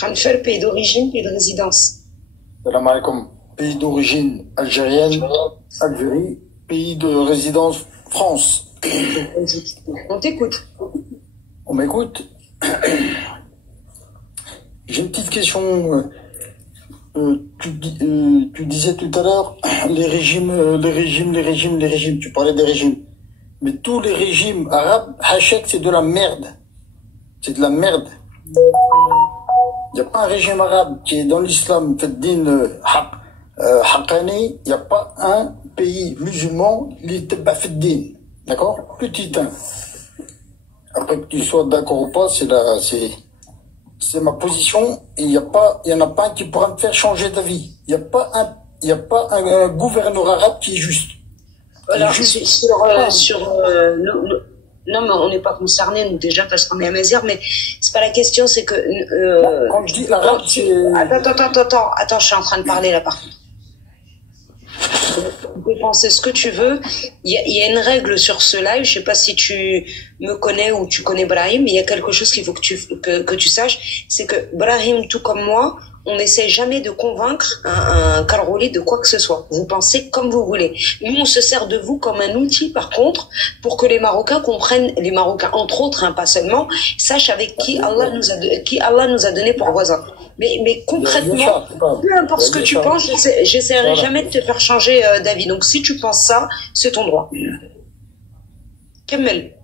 Khanfel, pays d'origine, pays de résidence. Salam alaikum. Pays d'origine algérienne, Algérie. Pays de résidence, France. On t'écoute. On m'écoute. J'ai une petite question. Tu disais tout à l'heure les régimes. Tu parlais des régimes. Mais tous les régimes arabes, hachek, c'est de la merde. C'est de la merde. Il n'y a pas un régime arabe qui est dans l'islam, fait din haqqani. Il n'y a pas un pays musulman qui est pas fait din. D'accord? Petit un. Après que tu sois d'accord ou pas, c'est ma position. Et il y en a pas un qui pourra me faire changer d'avis. Il n'y a pas un gouverneur arabe qui est juste. Voilà, non, mais on n'est pas concernés, nous, déjà, parce qu'on est à Mézières, mais c'est pas la question, c'est que, quand je dis l'arabe, c'est... Attends, je suis en train de parler, là, par contre. Tu peux penser ce que tu veux. Il y a une règle sur ce live, je sais pas si tu me connais ou tu connais Brahim, mais il y a quelque chose qu'il faut que tu saches, c'est que Brahim, tout comme moi, on n'essaie jamais de convaincre un Karouli de quoi que ce soit. Vous pensez comme vous voulez. Nous, on se sert de vous comme un outil, par contre, pour que les Marocains comprennent, les Marocains, entre autres, hein, pas seulement, sachent avec qui Allah nous a donné pour voisin. Mais concrètement, peu importe ce que tu penses, j'essaierai jamais de te faire changer d'avis. Donc, si tu penses ça, c'est ton droit. Kamel.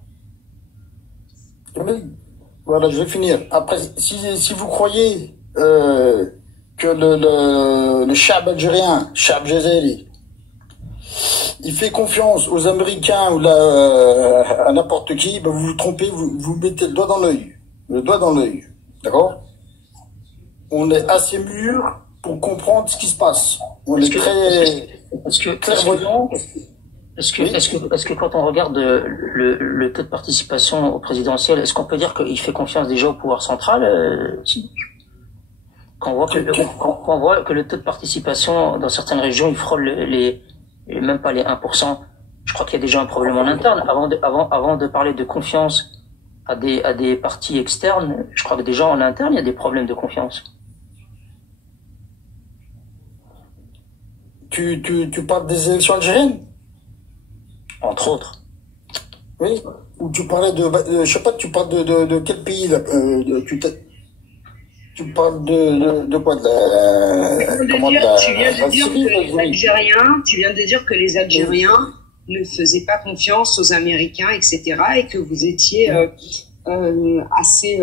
Voilà, je vais finir. Après, si vous croyez que le Chab algérien, Chab Jazeli, il fait confiance aux Américains ou à n'importe qui, ben vous vous trompez, vous mettez le doigt dans l'œil. Le doigt dans l'œil. D'accord? On est assez mûr pour comprendre ce qui se passe. On est très clairvoyant. Est-ce que quand on regarde le taux de participation au présidentiel, est-ce qu'on peut dire qu'il fait confiance déjà au pouvoir central Quand on voit que le taux de participation dans certaines régions, il frôle même pas les 1%, je crois qu'il y a déjà un problème en interne. Avant de parler de confiance à des partis externes, je crois que déjà en interne, il y a des problèmes de confiance. Tu parles des élections algériennes? Entre autres. Oui. Ou tu parlais je sais pas, tu parles de quel pays là, tu parles de quoi, Tu viens de dire que les Algériens ne faisaient pas confiance aux Américains, etc., et que vous étiez assez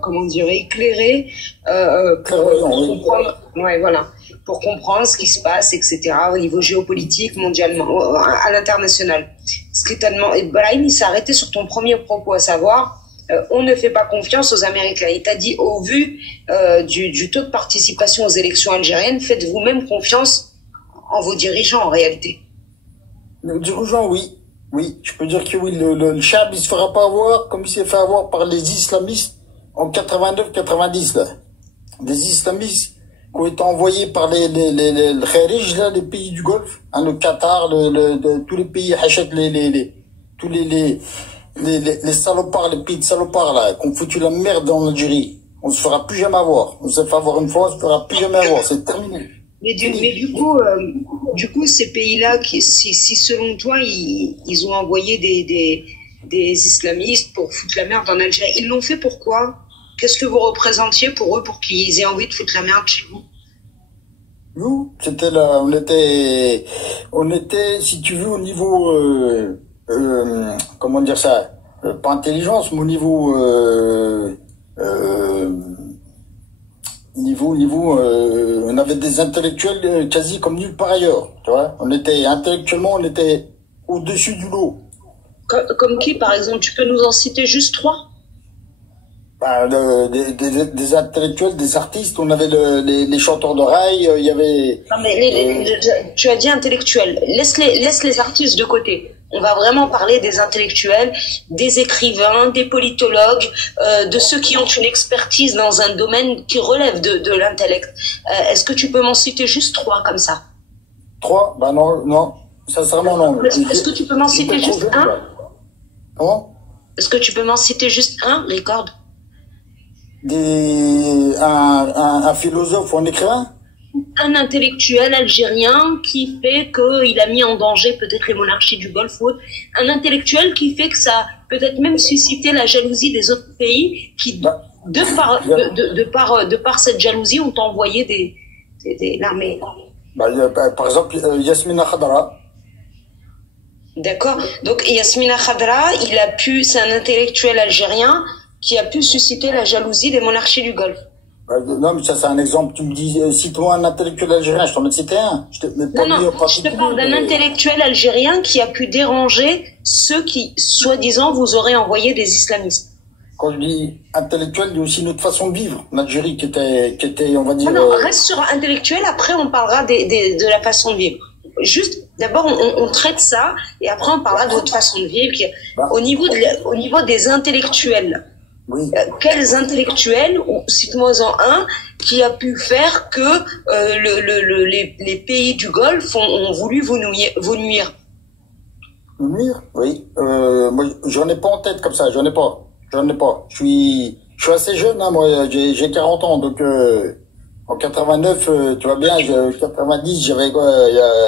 comment dire, éclairé pour comprendre, ouais, voilà, pour comprendre ce qui se passe, etc., au niveau géopolitique, mondialement, à l'international. Ce qui est tellement... Et Brahim, il s'est arrêté sur ton premier propos, à savoir, on ne fait pas confiance aux Américains. Il t'a dit, au vu du taux de participation aux élections algériennes, faites vous-même confiance en vos dirigeants, en réalité. Les dirigeants, oui. Oui, je peux dire que oui, le Chab, il se fera pas avoir comme il s'est fait avoir par les islamistes en 89-90, là. Des islamistes qui ont été envoyés par les Kharij, là, les pays du Golfe, hein, le Qatar, tous les pays achètent tous les salopards, les pays de salopards, là, qui ont foutu la merde en Algérie. On se fera plus jamais avoir. On s'est fait avoir une fois, on se fera plus jamais avoir. C'est terminé. Mais du coup, ces pays-là, si selon toi, ils ont envoyé des islamistes pour foutre la merde en Algérie, ils l'ont fait pourquoi? Qu'est-ce que vous représentiez pour eux pour qu'ils aient envie de foutre la merde chez vous? Nous, c'était là, on était, si tu veux, au niveau, comment dire ça, pas intelligence, mais au niveau, on avait des intellectuels quasi comme nulle part ailleurs, tu vois. Intellectuellement, on était au-dessus du lot. Comme qui, par exemple? Tu peux nous en citer juste 3? Des intellectuels, des artistes, on avait les chanteurs de rail, il y avait... Non, mais tu as dit intellectuels. Laisse les artistes de côté. On va vraiment parler des intellectuels, des écrivains, des politologues, de ceux qui ont une expertise dans un domaine qui relève de l'intellect. Est-ce que tu peux m'en citer juste 3 comme ça? 3? Ben non, sincèrement non. Est-ce que tu peux m'en citer juste un? Comment? Est-ce que tu peux m'en citer juste un, Record? un philosophe ou un écrivain? Un intellectuel algérien qui fait qu'il a mis en danger peut-être les monarchies du Golfe ou autre. Un intellectuel qui fait que ça a peut-être même suscité la jalousie des autres pays qui, de par cette jalousie, ont envoyé l'armée. Par exemple, Yasmina Khadra. D'accord. Donc Yasmina Khadra, c'est un intellectuel algérien qui a pu susciter la jalousie des monarchies du Golfe. Non, mais ça, c'est un exemple. Tu me dis, cite-moi un intellectuel algérien, je t'en ai cité un. Je te parle d'un intellectuel algérien qui a pu déranger ceux qui, soi-disant, vous auraient envoyé des islamistes. Quand je dis intellectuel, il y a aussi notre façon de vivre en Algérie qui était, on va dire... Non, reste sur intellectuel, après on parlera de la façon de vivre. Juste, d'abord, on traite ça, et après on parlera de votre façon de vivre. Au niveau des intellectuels, oui. Quels intellectuels, cite-moi-en un, qui a pu faire que les pays du Golfe ont voulu vous nuire? Nous nuire? Oui. Moi, j'en ai pas en tête comme ça, j'en ai pas. Je suis assez jeune, hein, moi, j'ai 40 ans, donc en 89, tu vois bien, 90,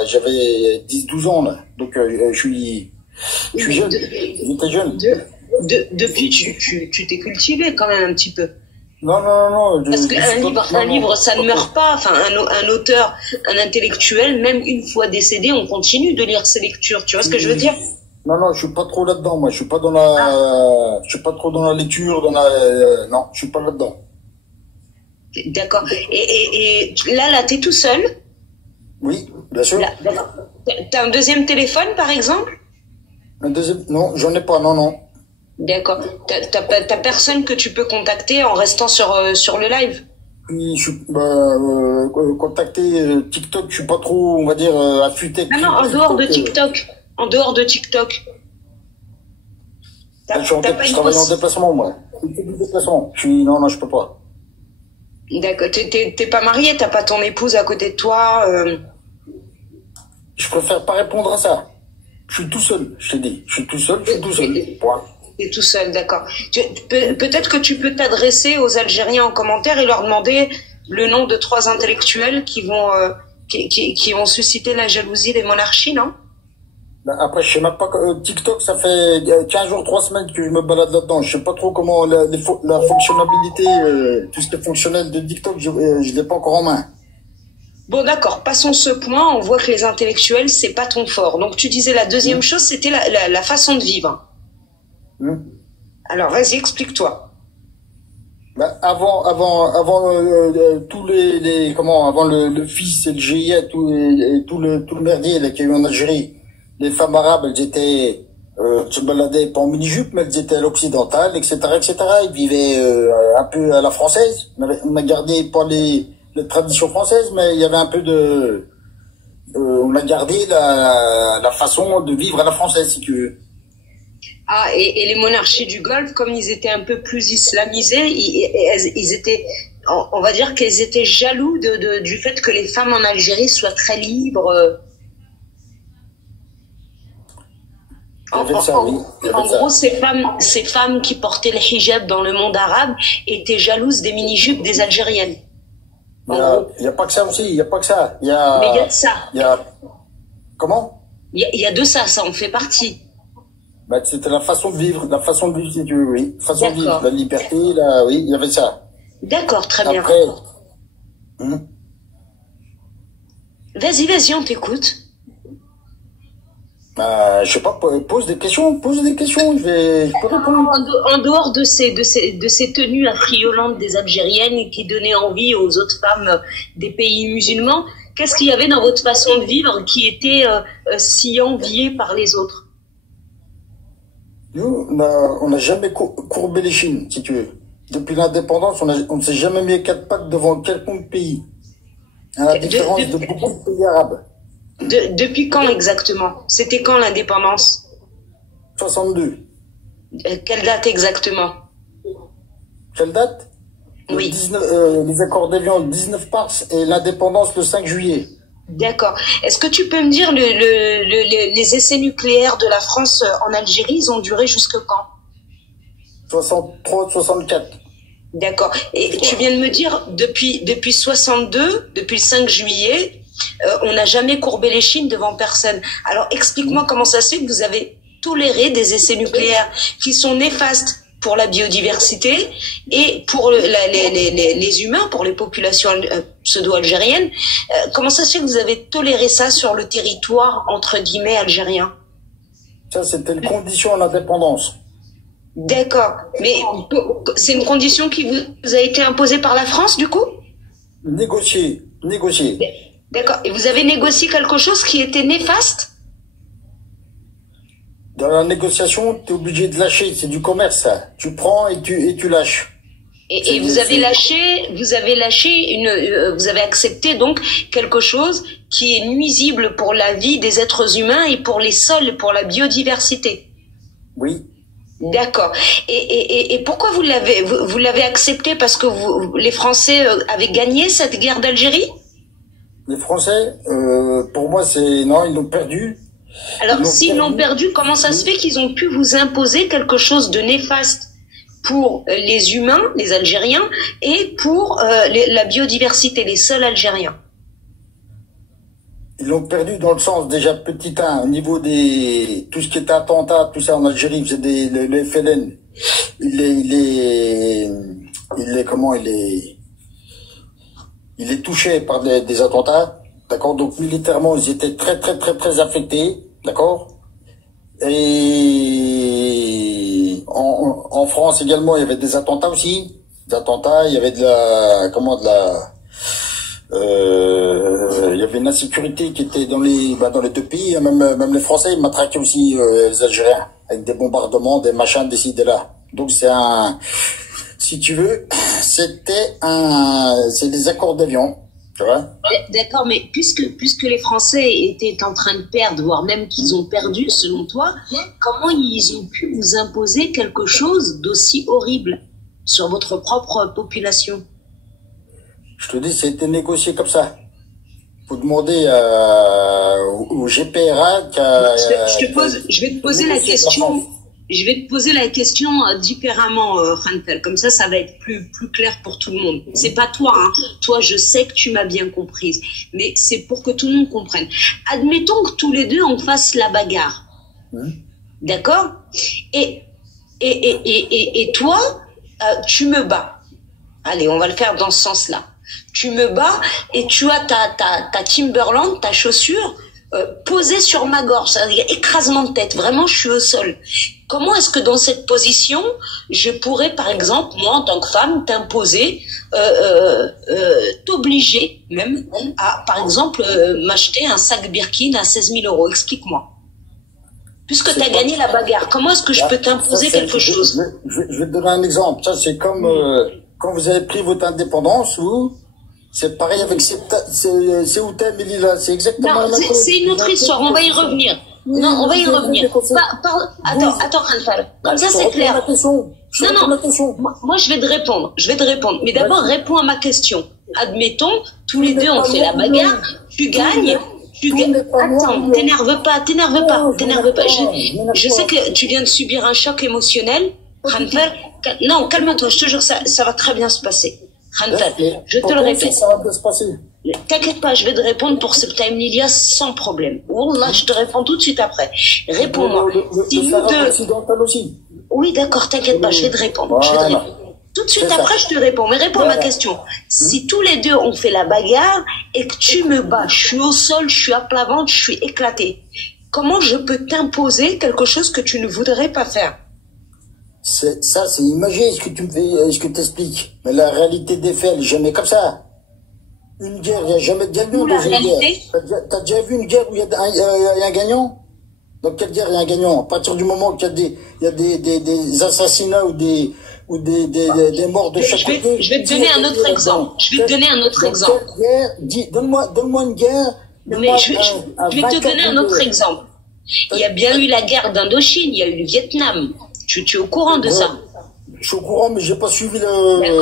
j'avais 10-12 ans, là. Donc je suis jeune, j'étais jeune. Depuis, tu t'es cultivé quand même un petit peu. Non. Parce qu'un livre, ça ne meurt pas. Enfin, un auteur, un intellectuel, même une fois décédé, on continue de lire ses lectures. Tu vois ce que je veux dire? Non, je suis pas trop là-dedans, moi. Je suis pas trop dans la lecture, non, je suis pas là-dedans. D'accord. Et là, t'es tout seul? Oui, bien sûr. T'as un deuxième téléphone, par exemple? Un deuxième? Non, j'en ai pas, non. D'accord. T'as personne que tu peux contacter en restant sur le live? Puis, contacter TikTok, je suis pas trop, on va dire, affûté. Non, en dehors de TikTok. En dehors de TikTok. Je travaille en déplacement, moi. Non, je peux pas. D'accord. T'es pas marié, t'as pas ton épouse à côté de toi? Je préfère pas répondre à ça. Je suis tout seul, je t'ai dit. Je suis tout seul. Point. T'es tout seul, d'accord. Peut-être que tu peux t'adresser aux Algériens en commentaire et leur demander le nom de 3 intellectuels qui vont susciter la jalousie des monarchies, non? Après, je sais même pas que TikTok, ça fait 15 jours, 3 semaines que je me balade là-dedans. Je sais pas trop comment la fonctionnalité, tout ce qui est fonctionnel de TikTok, je l'ai pas encore en main. Bon, d'accord. Passons ce point. On voit que les intellectuels, c'est pas ton fort. Donc, tu disais la deuxième chose, c'était la façon de vivre. Alors, vas-y, explique-toi. Avant tous avant le fils et le GIA, tout le merdier là qu'il y a eu en Algérie, les femmes arabes, elles étaient se baladaient pas en mini-jupe, mais elles étaient à l'occidental, etc. Ils vivaient un peu à la française. On a gardé pas les traditions françaises, mais il y avait un peu de on a gardé la façon de vivre à la française, si tu veux. Ah, et les monarchies du Golfe, comme ils étaient un peu plus islamisés, ils étaient, on va dire qu'ils étaient jaloux du fait que les femmes en Algérie soient très libres. En gros, ces femmes qui portaient le hijab dans le monde arabe étaient jalouses des mini-jupes des Algériennes. Il y a pas que ça aussi, il y a pas que ça. Mais il y a de ça. Comment? Il y a de ça, ça en fait partie. C'était la façon de vivre, si tu veux, oui. Façon de vivre, la liberté, oui, il y avait ça. D'accord, très bien. Après, Vas-y, on t'écoute. Je sais pas, pose des questions, je peux répondre. En dehors de ces tenues affriolantes des Algériennes qui donnaient envie aux autres femmes des pays musulmans, qu'est-ce qu'il y avait dans votre façon de vivre qui était si enviée par les autres? Nous, on n'a jamais courbé les chines, si tu veux. Depuis l'indépendance, on ne s'est jamais mis 4 pattes devant quelconque pays. À la différence de beaucoup de pays arabes. Depuis quand exactement? C'était quand l'indépendance? 62. Quelle date exactement? Quelle date? Oui. Les accords d'Évian le 19 mars et l'indépendance le 5 juillet. D'accord. Est-ce que tu peux me dire les essais nucléaires de la France en Algérie, ils ont duré jusque quand? 63-64. D'accord. Et tu viens de me dire, depuis 62, depuis le 5 juillet, on n'a jamais courbé les chines devant personne. Alors, explique-moi comment ça se fait que vous avez toléré des essais nucléaires qui sont néfastes pour la biodiversité et pour les humains, pour les populations pseudo-algériennes. Comment ça se fait que vous avez toléré ça sur le territoire, entre guillemets, algérien? Ça, c'était une condition à l'indépendance. D'accord. Mais c'est une condition qui vous a été imposée par la France, du coup? Négocier. D'accord. Et vous avez négocié quelque chose qui était néfaste? Dans la négociation, tu es obligé de lâcher. C'est du commerce, ça. Tu prends et tu lâches. Et vous avez accepté donc quelque chose qui est nuisible pour la vie des êtres humains et pour les sols, pour la biodiversité. Oui. D'accord. Et pourquoi vous l'avez accepté? Parce que les Français avaient gagné cette guerre d'Algérie? Les Français, pour moi, non, ils l'ont perdu. Alors, s'ils l'ont perdu, comment ça se fait qu'ils ont pu vous imposer quelque chose de néfaste pour les humains, les Algériens, et pour la biodiversité, les sols algériens? Ils l'ont perdu dans le sens, déjà, petit 1, au niveau tout ce qui était attentat, tout ça en Algérie, faisait le FLN. Il est touché par des attentats, d'accord? Donc, militairement, ils étaient très affectés, d'accord? Et en France également, il y avait des attentats aussi. Des attentats, il y avait il y avait une insécurité qui était dans les deux pays. Même les Français, ils matraquaient aussi les Algériens avec des bombardements, des machins, des ci, des là. Donc si tu veux, c'est des accords d'avion. D'accord, mais puisque les Français étaient en train de perdre, voire même qu'ils ont perdu, selon toi, comment ils ont pu vous imposer quelque chose d'aussi horrible sur votre propre population? Je te dis, c'était négocié comme ça. Faut demander au GPRA je vais te poser la question. Je vais te poser la question différemment, Khantel. Comme ça va être plus clair pour tout le monde. C'est pas toi, hein. Toi, je sais que tu m'as bien comprise. Mais c'est pour que tout le monde comprenne. Admettons que tous les deux, on fasse la bagarre. D'accord? Et toi, tu me bats. Allez, on va le faire dans ce sens-là. Tu me bats et tu as ta Timberland, ta chaussure, posée sur ma gorge, c'est-à-dire écrasement de tête. Vraiment, je suis au sol. Comment est-ce que dans cette position, je pourrais, par exemple, moi, en tant que femme, t'imposer, t'obliger même à, par exemple, m'acheter un sac Birkin à 16 000 €? Explique-moi. Puisque tu as gagné la bagarre, comment est-ce que je peux t'imposer quelque chose? Je vais te donner un exemple. Ça, c'est comme quand vous avez pris votre indépendance, c'est pareil avec Ceuta et Melilla, c'est exactement la même chose. C'est une autre histoire, on va y revenir. Non, on va y revenir. Attends, Khanfal. Comme ça, c'est clair. Moi, je vais te répondre. Mais d'abord, réponds à ma question. Admettons, tous les deux, on fait la bagarre, tu gagnes. Attends, t'énerve pas. Je sais que tu viens de subir un choc émotionnel. Khanfal, non, calme-toi, je te jure, ça va très bien se passer. Khanfal, je te le répète. Ça va bien se passer. T'inquiète pas, je vais te répondre pour Septa Melilla sans problème. Wallah, je te réponds tout de suite après. Réponds-moi. Si nous deux... aussi. Oui, d'accord, t'inquiète pas, je vais te répondre. Tout de suite après, je te réponds. Mais réponds à ma question. Si tous les deux, on fait la bagarre et que tu me bats, je suis au sol, je suis à plat ventre, je suis éclaté, comment je peux t'imposer quelque chose que tu ne voudrais pas faire? C'est imagé ce que tu me fais, ce que tu expliques. Mais la réalité des faits, elle n'est jamais comme ça. Une guerre, il n'y a jamais de gagnant dans une guerre. T'as déjà vu une guerre où il y a un gagnant? Dans quelle guerre il y a un gagnant? À partir du moment qu'il y a des assassinats ou des morts de chaque côté. Je vais te donner un autre exemple. Donne-moi une guerre. Mais je vais te donner un autre exemple. Il y a bien eu la guerre d'Indochine, il y a eu le Vietnam. Tu es au courant de ça? Je suis au courant, mais j'ai pas suivi le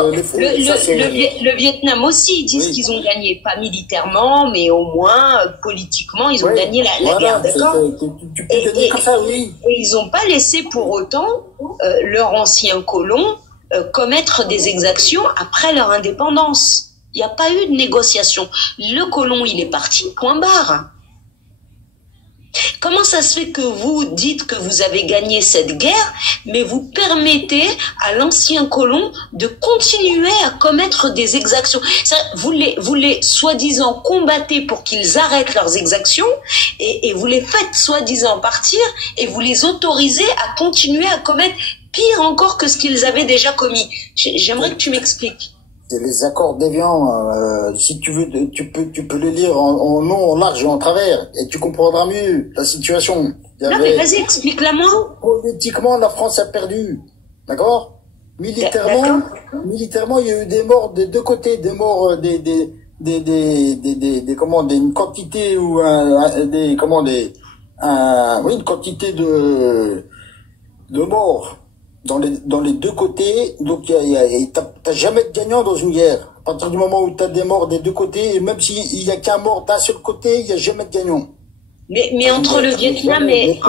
Vietnam aussi, ils disent qu'ils ont gagné, pas militairement, mais au moins politiquement, ils ont gagné la guerre, d'accord? Et ils n'ont pas laissé pour autant leurs anciens colons commettre des exactions après leur indépendance. Il n'y a pas eu de négociation. Le colon, il est parti, point barre. Comment ça se fait que vous dites que vous avez gagné cette guerre, mais vous permettez à l'ancien colon de continuer à commettre des exactions? Vous les soi-disant combattez pour qu'ils arrêtent leurs exactions et vous les faites soi-disant partir et vous les autorisez à continuer à commettre pire encore que ce qu'ils avaient déjà commis. J'aimerais que tu m'expliques. C'est les accords d'Évian, si tu veux, tu peux les lire en long, en large et en travers, et tu comprendras mieux la situation. Non mais vas-y, explique-la moi. Politiquement, la France a perdu, d'accord? Militairement, il y a eu des morts des deux côtés, des morts, une quantité ou une quantité de morts. Dans les deux côtés, donc t'as jamais de gagnant dans une guerre. À partir du moment où t'as des morts des deux côtés, et même s'il y a qu'un mort d'un seul côté, il y a jamais de gagnant. Mais entre le Vietnam et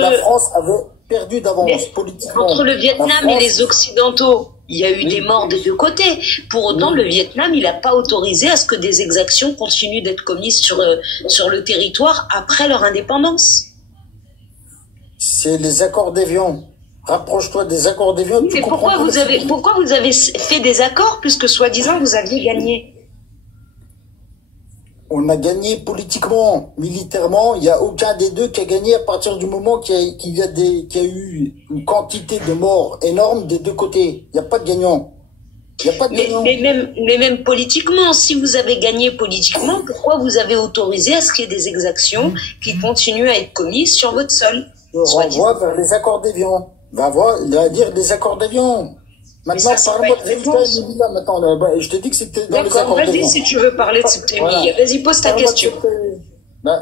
la France avait perdu d'avance politiquement. Entre le Vietnam et les Occidentaux, il y a eu des morts des deux côtés. Pour autant, le Vietnam, il n'a pas autorisé à ce que des exactions continuent d'être commises sur le territoire après leur indépendance. C'est les accords d'Évian. Rapproche-toi des accords d'Évian. Mais pourquoi vous avez fait des accords puisque soi-disant vous aviez gagné? On a gagné politiquement, militairement. Il n'y a aucun des deux qui a gagné à partir du moment qu'il y a eu une quantité de morts énorme des deux côtés. Il n'y a pas de gagnant. Mais même politiquement, si vous avez gagné politiquement, pourquoi vous avez autorisé à ce qu'il y ait des exactions qui continuent à être commises sur votre sol? Renvoie vers les accords d'Évian. Va dire les accords d'Évian. Maintenant, parle-moi de Septem Millia. Maintenant, je te dis que c'était dans les accords d'Évian. Vas-y, si tu veux parler de Septem Millia. Vas-y, pose ta question.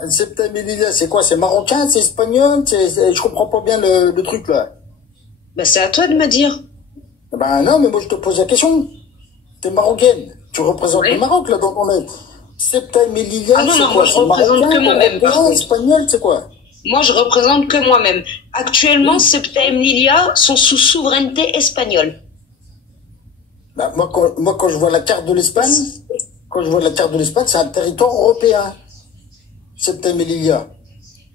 Septem Millia, c'est quoi? C'est marocain? C'est espagnol? Je comprends pas bien le truc, là. C'est à toi de me dire. Non, mais moi, je te pose la question. T'es marocaine. Tu représentes le Maroc, là, dans ton aide. Septem Millia, c'est quoi? Je représente que moi-même. Espagnol, c'est quoi? Moi, je représente que moi-même. Actuellement, Ceuta et Melilla sont sous souveraineté espagnole. Moi, quand je vois la carte de l'Espagne, c'est un territoire européen. Ceuta et Melilla.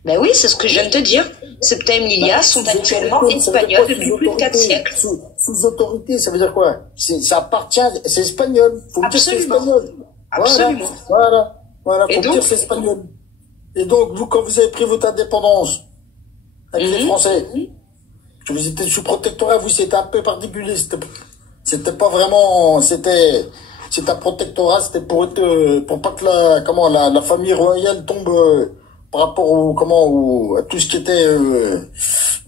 Oui, c'est ce que je viens de te dire. Ceuta et Melilla sont actuellement espagnols depuis plus de 4 siècles. Sous autorité, ça veut dire quoi? Ça appartient, c'est espagnol. Faut me dire c'est espagnol. Absolument. Voilà, faut me dire c'est espagnol. Et donc, vous, quand vous avez pris votre indépendance avec les Français, que vous étiez sous protectorat, vous, c'était un peu particulier. C'était pas vraiment, c'était un protectorat, c'était pour pas que la famille royale tombe, par rapport à tout ce qui était,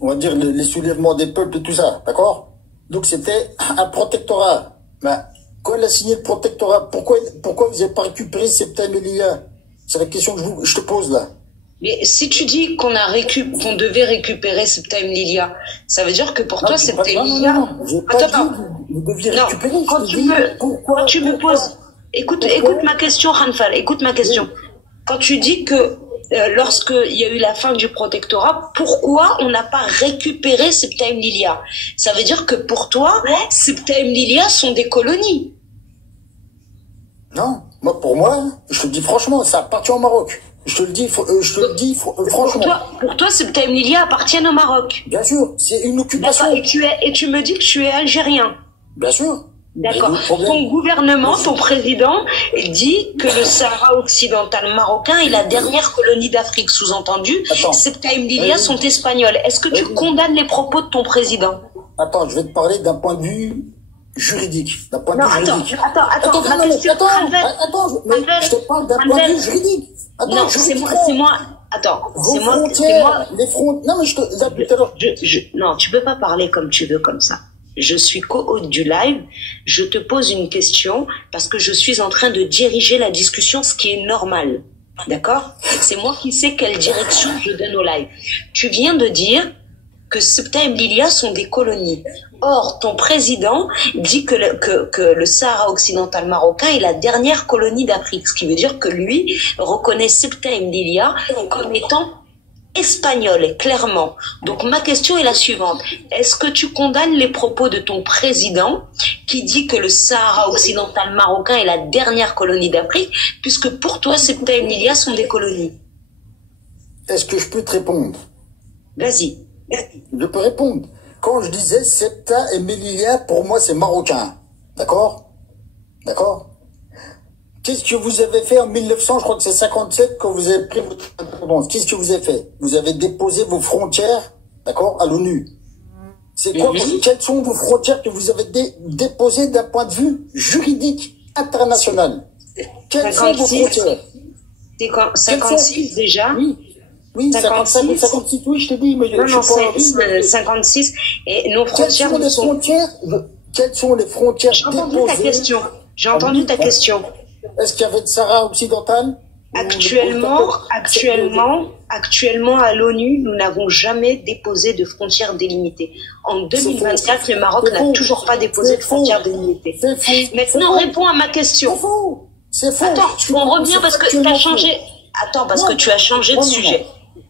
on va dire, les soulèvements des peuples et tout ça. D'accord? Donc, c'était un protectorat. Quand elle a signé le protectorat, pourquoi vous n'avez pas récupéré Ceuta et Melilla? C'est la question que je te pose là. Mais si tu dis qu'on devait récupérer Ceuta et Melilla, ça veut dire que pour toi Ceuta et Melilla. Non, attends. Vous deviez récupérer. Quand tu me poses, écoute ma question, Hanfal, écoute ma question. Quand tu dis que lorsqu'il y a eu la fin du protectorat, pourquoi on n'a pas récupéré Ceuta et Melilla? Ça veut dire que pour toi, Ceuta et Melilla sont des colonies. Non. Pour moi, je te le dis franchement, ça appartient au Maroc. Je te le dis franchement. Pour toi, Ceuta et Melilla appartiennent au Maroc. Bien sûr, c'est une occupation. Et tu me dis que tu es algérien. Bien sûr. D'accord. Ton gouvernement, ton président, dit que le Sahara occidental marocain est la dernière colonie d'Afrique. Sous-entendu, Ceuta et Melilla sont espagnols. Est-ce que tu condamnes les propos de ton président? Attends, je vais te parler d'un point de vue juridique. D'un point de vue juridique. Attends, je te parle d'un point de vue juridique. Non, c'est moi. Attends, c'est moi. Les frontières. Non, mais je te disais tout à l'heure. Non, tu peux pas parler comme tu veux comme ça. Je suis co-hôte du live. Je te pose une question parce que je suis en train de diriger la discussion, ce qui est normal. D'accord? C'est moi qui sais quelle direction je donne au live. Tu viens de dire que Ceuta et Melilla sont des colonies. Or, ton président dit que le Sahara occidental marocain est la dernière colonie d'Afrique, ce qui veut dire que lui reconnaît Ceuta et Melilla comme étant espagnols, clairement. Donc ma question est la suivante. Est-ce que tu condamnes les propos de ton président qui dit que le Sahara occidental marocain est la dernière colonie d'Afrique, puisque pour toi, Ceuta et Melilla sont des colonies? Est-ce que je peux te répondre? Vas-y. Je peux répondre. Quand je disais Ceuta et Melilla, pour moi, c'est marocain. D'accord? D'accord? Qu'est-ce que vous avez fait en 1900, je crois que c'est 57, quand vous avez pris votre indépendance? Qu'est-ce que vous avez fait? Vous avez déposé vos frontières, d'accord, à l'ONU. C'est quoi, quelles sont vos frontières que vous avez déposées d'un point de vue juridique international? Quelles sont vos frontières? C'est quand 56 déjà? Oui, 55 ou 56, oui, je te dis, mais non, c'est 56, et nos frontières quelles sont les frontières J'ai entendu ta question. J'ai entendu ta question. Est-ce qu'il y avait de Sahara occidental? Actuellement, à l'ONU, nous n'avons jamais déposé de frontières délimitées. En 2024, le Maroc n'a toujours pas déposé de frontières délimitées. Maintenant, réponds à ma question. C'est faux. Attends, on revient parce que tu as changé. Attends, parce que tu as changé de sujet.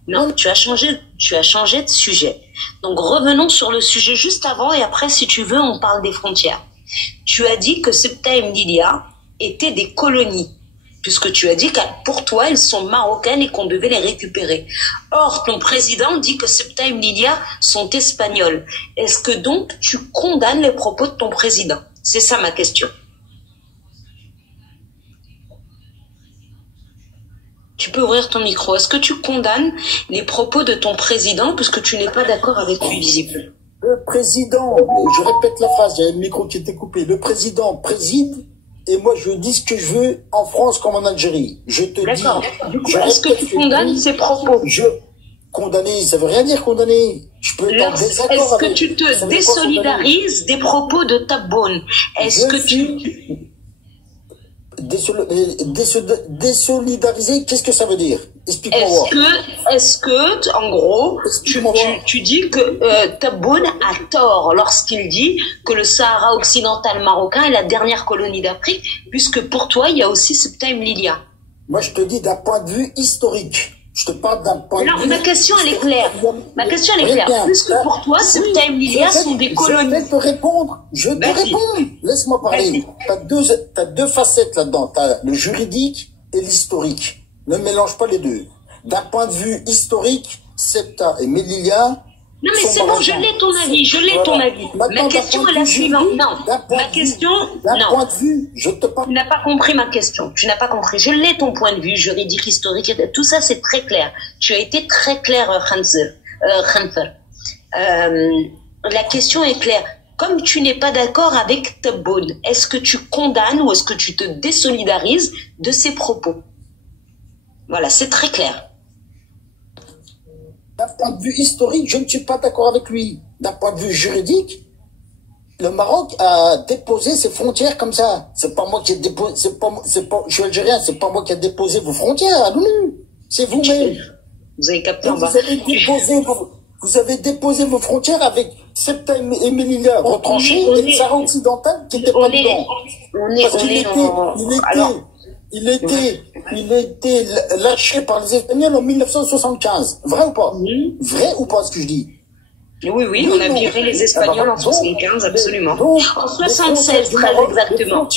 Non, tu as changé de sujet. Donc revenons sur le sujet juste avant et après, si tu veux, on parle des frontières. Tu as dit que Ceuta et Melilla étaient des colonies, puisque tu as dit que pour toi, elles sont marocaines et qu'on devait les récupérer. Or, ton président dit que Ceuta et Melilla sont espagnols. Est-ce que donc tu condamnes les propos de ton président? C'est ça ma question. Tu peux ouvrir ton micro. Est-ce que tu condamnes les propos de ton président puisque tu n'es pas d'accord avec lui, visible? Le président, je répète la phrase, il y a le micro qui était coupé. Le président préside et moi je dis ce que je veux en France comme en Algérie. Je te dis. D'accord. Du coup, est-ce que tu condamnes ces propos? Condamner, ça veut rien dire condamner. Je peux être en désaccord avec. Est-ce que tu te désolidarises des propos de Tebboune? Est-ce que tu... Désolidariser, qu'est-ce que ça veut dire? Explique-moi. Est-ce que, en gros, tu dis que Tebboune a tort lorsqu'il dit que le Sahara occidental marocain est la dernière colonie d'Afrique, puisque pour toi, il y a aussi Ceuta et Melilla. Moi, je te dis d'un point de vue historique. Je te parle d'un point de vue... Non, ma question, elle est claire. Ma question, elle est claire. Puisque pour toi, Ceuta et Melilla sont des colonies. Je vais te répondre. Laisse-moi parler. T'as deux facettes là-dedans. T'as le juridique et l'historique. Ne mélange pas les deux. D'un point de vue historique, Ceuta et Melilla... Non, mais c'est bon, je l'ai ton avis, Ma question est la suivante. Non, ma question... D'un point de vue, je te parle... Tu n'as pas compris ma question. Tu n'as pas compris. Je l'ai ton point de vue juridique, historique. Tout ça, c'est très clair. Tu as été très clair, Khanfer. La question est claire. Comme tu n'es pas d'accord avec Tebboune, est-ce que tu condamnes ou est-ce que tu te désolidarises de ses propos? Voilà, c'est très clair. D'un point de vue historique, je ne suis pas d'accord avec lui. D'un point de vue juridique, le Maroc a déposé ses frontières comme ça. C'est pas moi qui ai déposé, je suis algérien, c'est pas moi qui ai déposé vos frontières à l'ONU. C'est vous-même. Vous avez capté en bas. Vous avez déposé vos frontières avec Ceuta et Melilla retranchés et le Sahara occidental qui n'était pas dedans. Il était lâché par les Espagnols en 1975. Vrai ou pas? Vrai ou pas ce que je dis? Oui, on a viré les Espagnols en 75, absolument. En 76, très exactement.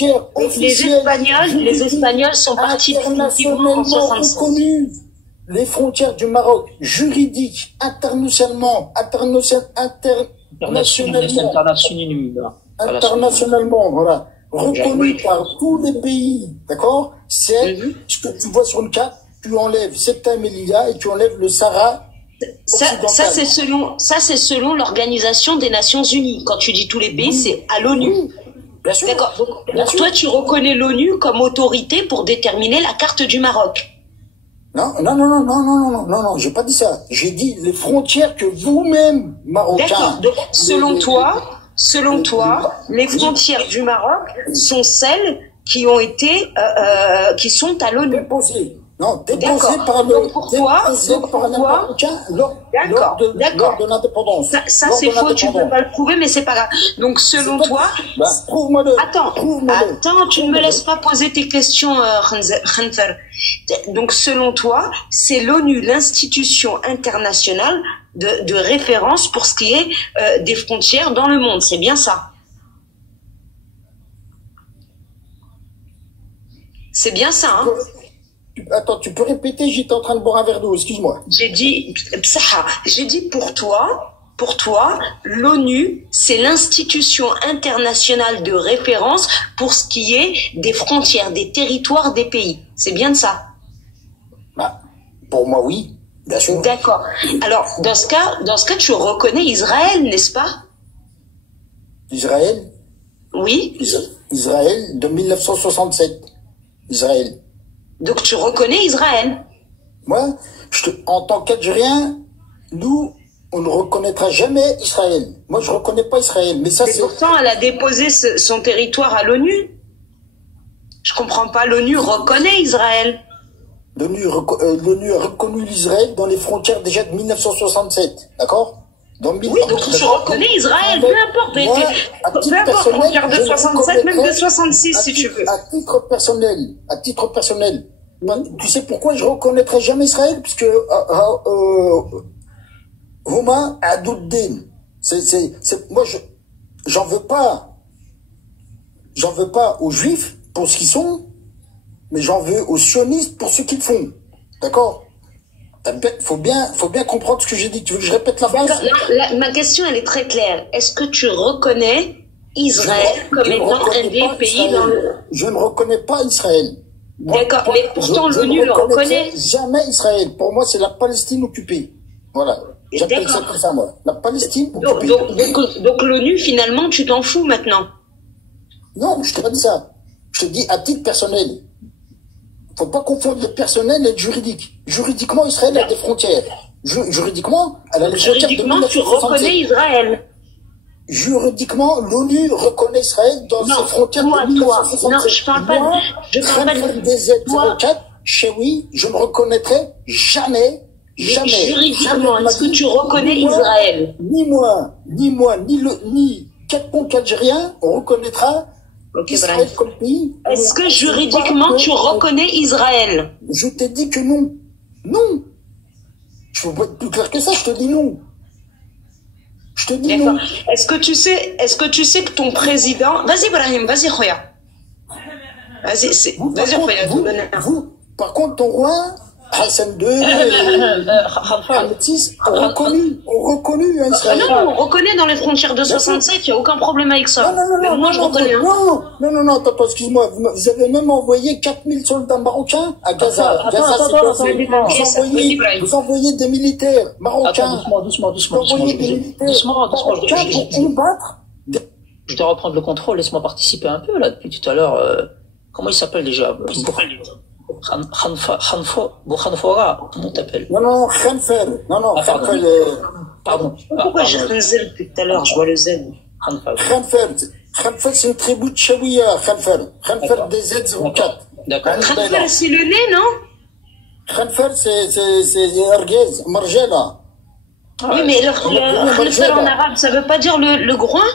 Les Espagnols sont partis définitivement en 76. Les frontières du Maroc, juridiques, internationalement, voilà, reconnues par tous les pays, d'accord? C'est ce que tu vois sur le carte, tu enlèves Ceuta et Melilla et tu enlèves le Sahara. Ça c'est selon l'Organisation des Nations Unies. Quand tu dis tous les pays, c'est à l'ONU. D'accord. Donc toi, tu reconnais l'ONU comme autorité pour déterminer la carte du Maroc. Non, j'ai pas dit ça. J'ai dit les frontières que vous-même, Marocains. D'accord. Donc, selon toi, les frontières du Maroc sont celles qui ont été, qui sont à l'ONU. Non, déposé D'accord. par le, Donc pour toi, déposé donc par pour un toi, Marocain lors d'accord. de l'indépendance. Ça Lors c'est de faux, tu ne peux l'indépendance. pas le prouver, mais c'est pas grave. Donc selon toi, Bah, prouve-moi-le. attends, Prouve-moi-le. attends, tu ne me laisses pas poser tes questions, Khanfer. Donc selon toi, c'est l'ONU, l'institution internationale de référence pour ce qui est des frontières dans le monde. C'est bien ça? C'est bien ça, hein? Attends, tu peux répéter, j'étais en train de boire un verre d'eau, excuse-moi. J'ai dit pour toi, l'ONU, c'est l'institution internationale de référence pour ce qui est des frontières, des territoires des pays. C'est bien de ça? Bah, pour moi, oui, bien sûr. D'accord. Alors, dans ce cas, tu reconnais Israël, n'est-ce pas? Israël? Oui. Israël de 1967. Israël. Donc, tu reconnais Israël? Moi, en tant qu'Algérien, nous, on ne reconnaîtra jamais Israël. Moi, je ne reconnais pas Israël. Mais ça, Et pourtant, elle a déposé son territoire à l'ONU. Je comprends pas. L'ONU reconnaît Israël. L'ONU a reconnu l'Israël dans les frontières déjà de 1967. D'accord? Oui, donc tu reconnais Israël, peu importe. Peu importe, frontière de 67, même de 66, si tu veux. À titre personnel, tu sais pourquoi je ne reconnaîtrai jamais Israël? Puisque Huma Adouddin, moi, j'en veux pas aux Juifs pour ce qu'ils sont, mais j'en veux aux sionistes pour ce qu'ils font. D'accord? Faut bien comprendre ce que j'ai dit. Tu veux que je répète la phrase? Ma question, elle est très claire. Est-ce que tu reconnais Israël comme étant un des pays dans le... Je ne reconnais pas Israël. D'accord, mais pourtant l'ONU le reconnaît. Jamais Israël. Pour moi, c'est la Palestine occupée. Voilà. J'appelle ça comme ça, moi. La Palestine occupée. Donc l'ONU, finalement, tu t'en fous maintenant? Non, je t'ai pas dit ça. Je te dis à titre personnel. Faut pas confondre le personnel et le juridique. Juridiquement, Israël a des frontières. Juridiquement, elle a les frontières de 1967. Tu reconnais Israël. Juridiquement, l'ONU reconnaît Israël dans ses frontières de 1967. Non, je parle pas de... DZ04, Chewi, je ne reconnaîtrai jamais. Juridiquement, est-ce que tu reconnais Israël? Ni quelconque Algérien, on reconnaîtra Israël comme pays. Est-ce que juridiquement, tu reconnais Israël? Je t'ai dit que non. Non. Je ne peux pas être plus clair que ça, je te dis non. Je te dis non. Est-ce que tu sais que ton président... Vas-y, Brahim, vas-y, Khoya. Vas-y, Khoya. Vous, par contre, ton roi... Hassan II, Mohamed VI, ont reconnu Israël. Non, on reconnaît dans les frontières de 67, il n'y a aucun problème avec ça. Non, moi, je reconnais. Non, attends, excuse-moi. Vous avez même envoyé 4000 soldats marocains à Gaza. Vous envoyez des militaires marocains. Doucement. Pour combattre. Je dois reprendre le contrôle, laisse-moi participer un peu, là, depuis tout à l'heure. Comment il s'appelle déjà? Khanfoura, comment t'appelles? Non, Khanfer. Khanfer. Pardon. Pourquoi j'ai un Z depuis tout à l'heure? Je vois le Z. Khanfer, c'est une tribu de Chawiya, Khanfer DZ04. D'accord. Khanfer, c'est le nez, non? Khanfer, c'est Erguez, Marjela. Oui, mais Khanfer en arabe, ça veut pas dire le groin?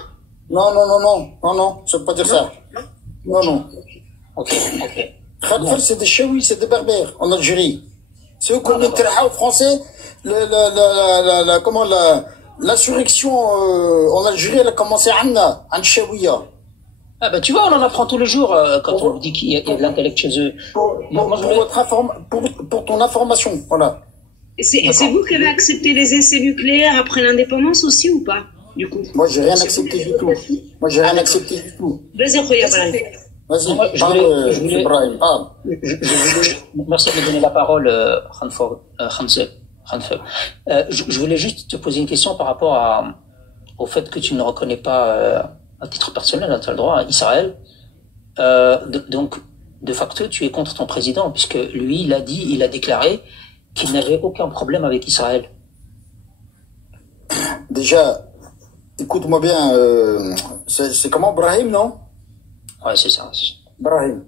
Non, ça veut pas dire ça. Non. Ok. Khanfer, c'est des Chaouis, c'est des Berbères en Algérie. C'est eux qu'on mettra aux Français, l'insurrection en Algérie, elle a commencé à Anna, en Chaouia. Ah bah tu vois, on en apprend tous les jours quand on dit qu'il y a de l'intellect chez eux. Pour ton information, voilà. Et c'est vous qui avez accepté les essais nucléaires après l'indépendance aussi ou pas, du coup? Moi, j'ai rien accepté du tout. Vas-y, Khoya, Vas-y, Ibrahim, parle. Merci de me donner la parole, Khanfer. Je voulais juste te poser une question par rapport au fait que tu ne reconnais pas, à titre personnel, tu as le droit, Israël. Donc, de facto, tu es contre ton président, puisque lui, il a déclaré qu'il n'avait aucun problème avec Israël. Déjà, écoute-moi bien, c'est comment, Brahim, non? Ouais, c'est ça. Brahim.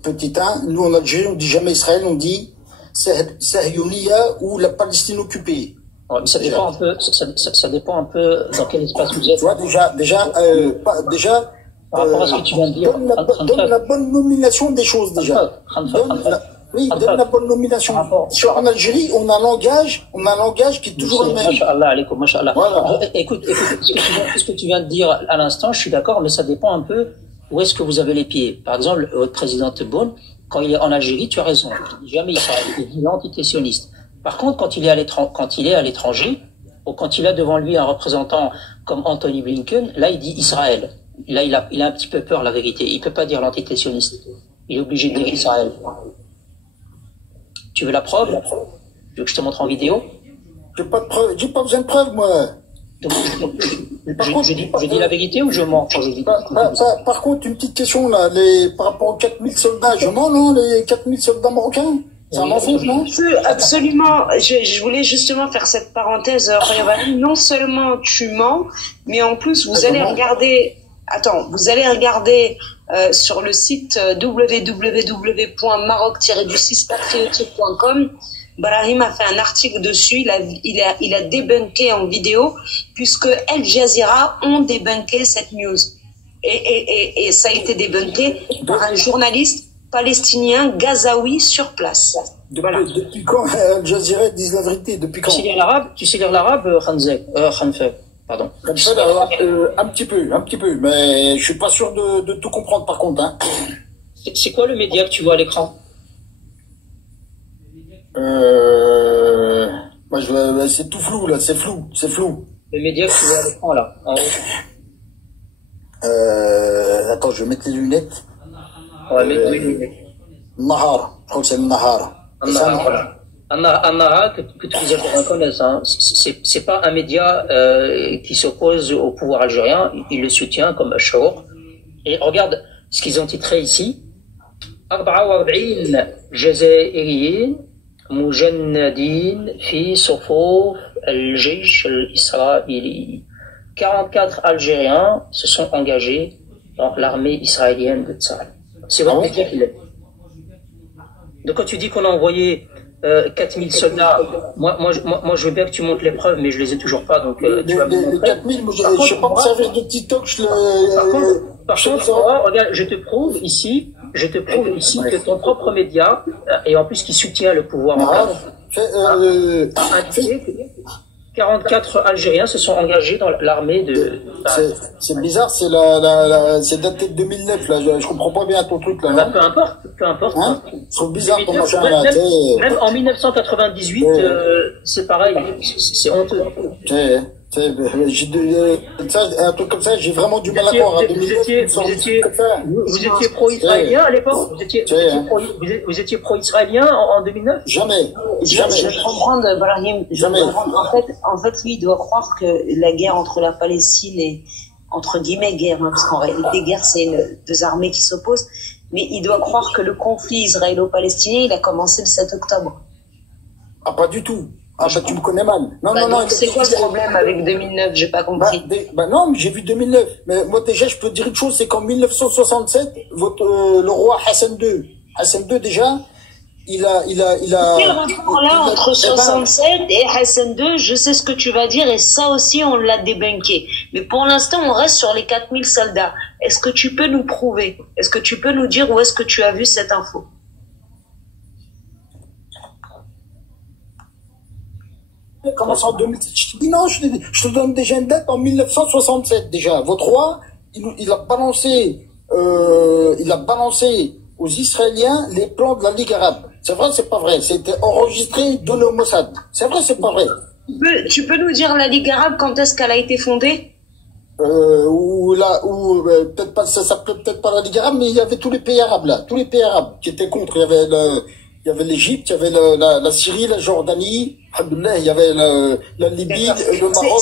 Petit 1, nous en Algérie, on dit jamais Israël, on dit Sahyouniya ou la Palestine occupée. Ouais, mais ça dépend un peu, ça dépend un peu dans quel espace vous êtes. Tu vois, déjà, par rapport à ce que tu viens de dire. Donne la bonne nomination des choses, déjà. Donne la bonne nomination. En Algérie, on a un langage qui est toujours le même. Masha'Allah. Voilà. Écoute, ce que tu viens de dire à l'instant, je suis d'accord, mais ça dépend un peu où est-ce que vous avez les pieds. Par exemple, votre président Tebboune, quand il est en Algérie, tu as raison. Jamais il est antitétionniste. Par contre, quand il est à l'étranger, ou quand il a devant lui un représentant comme Anthony Blinken, là, il dit Israël. Là, il a un petit peu peur, la vérité. Il peut pas dire l'antitétionniste. Il est obligé de dire Israël. Tu veux la preuve? Tu veux que je te montre en vidéo? J'ai pas de preuve. J'ai pas besoin de preuve, moi. Donc, je dis la vérité ou je mens quand je dis par contre, une petite question, là. Par rapport aux 4000 soldats, je mens, non? Les 4000 soldats marocains? C'est un mensonge, non? Absolument. Je voulais justement faire cette parenthèse. Non seulement tu mens, mais en plus, vous allez regarder sur le site www.maroc-du6patriotique.com. Brahim a fait un article dessus. Il a débunké en vidéo, puisque Al Jazeera ont débunké cette news. Et ça a été débunké par un journaliste palestinien gazaoui sur place. Depuis quand Al Jazeera disent la vérité? Depuis quand? Tu sais lire l'arabe, Khanfe? Pardon. Un petit peu, mais je suis pas sûr de tout comprendre par contre. Hein. C'est quoi le média que tu vois à l'écran? C'est tout flou là, c'est flou. Le média que tu vois à l'écran là, en haut. Attends, je vais mettre les lunettes. Ouais, mets les lunettes. Nahar, je crois que c'est le Nahar. An-Nahar, que tous les Algériens connaissent, hein. C'est pas un média qui s'oppose au pouvoir algérien, il le soutient comme Achour. Et regarde ce qu'ils ont titré ici. 44 جزائريين مجندين في صفوف الجيش الإسرائيلي. 44 Algériens se sont engagés dans l'armée israélienne de Tzal. C'est votre média qui l'a dit. Donc quand tu dis qu'on a envoyé 4000 soldats, moi je veux bien que tu montres les preuves, mais je les ai toujours pas, donc tu vas me montrer. 4000, je sais pas me servir de TikTok, par contre, regarde, je te prouve ici que ton propre média, et en plus qui soutient le pouvoir a indiqué que 44 Algériens se sont engagés dans l'armée de... C'est bizarre, c'est daté de 2009, là, je comprends pas bien ton truc, là. Bah, peu importe. Hein? C'est bizarre ton machin, là. Même en 1998, c'est pareil, c'est honteux. Un truc comme ça, j'ai vraiment du mal à croire. Vous étiez pro-israélien à l'époque? Vous étiez pro-israélien en 2009? Jamais. Je vais comprendre, Brahim. En fait, lui, il doit croire que la guerre entre la Palestine et, entre guillemets, guerre, hein, parce qu'en réalité, guerre, c'est deux armées qui s'opposent, mais il doit croire que le conflit israélo-palestinien, il a commencé le 7 octobre. Ah, pas du tout. Ah, bah, tu me connais mal. Non. C'est quoi le problème avec 2009? J'ai pas compris. Non, mais j'ai vu 2009. Mais moi, déjà, je peux te dire une chose, c'est qu'en 1967, le roi Hassan II, déjà, il a... Quel rapport là entre 67 et Hassan II? Je sais ce que tu vas dire et ça aussi, on l'a débunké. Mais pour l'instant, on reste sur les 4000 soldats. Est-ce que tu peux nous prouver? Est-ce que tu peux nous dire où est-ce que tu as vu cette info? Commence en 2007. Je te dis non, je te donne déjà une date en 1967 déjà. Votre roi, il a balancé aux Israéliens les plans de la Ligue arabe. C'est vrai, c'est pas vrai. C'était enregistré, donné au Mossad. C'est vrai, c'est pas vrai. Tu peux nous dire la Ligue arabe, quand est-ce qu'elle a été fondée? Peut-être pas, ça s'appelait peut-être pas la Ligue arabe, mais il y avait tous les pays arabes là, tous les pays arabes qui étaient contre. Il y avait l'Égypte, il y avait la Syrie, la Jordanie, il y avait la Libye, le Maroc.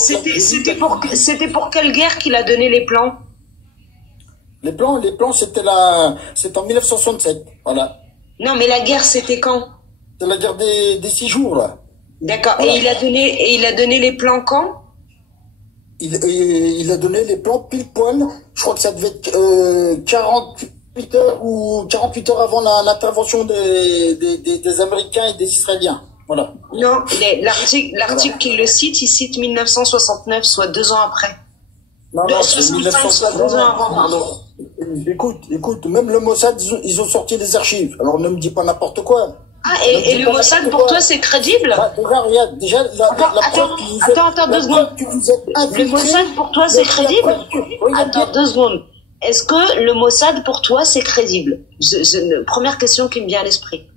C'était pour quelle guerre qu'il a donné les plans? Les plans, c'était en 1967, voilà. Non, mais la guerre, c'était quand? C'est la guerre des 6 jours, là. D'accord. Voilà. Et il a donné les plans quand? Il a donné les plans pile poil. Je crois que ça devait être 48 heures ou 48 heures avant l'intervention des Américains et des Israéliens. Voilà. Non, l'article qui le cite, il cite 1969, soit 2 ans après. Non, 65, soit 2 ans avant, pardon. Écoute, même le Mossad, ils ont sorti des archives. Alors ne me dis pas n'importe quoi. Ah, et le Mossad, pour toi, c'est crédible? Bah, regarde, déjà, la preuve que vous êtes... Attends, 2 secondes. Le Mossad, pour toi, c'est crédible? Attends, 2 secondes. Est-ce que le Mossad, pour toi, c'est crédible? C'est une première question qui me vient à l'esprit.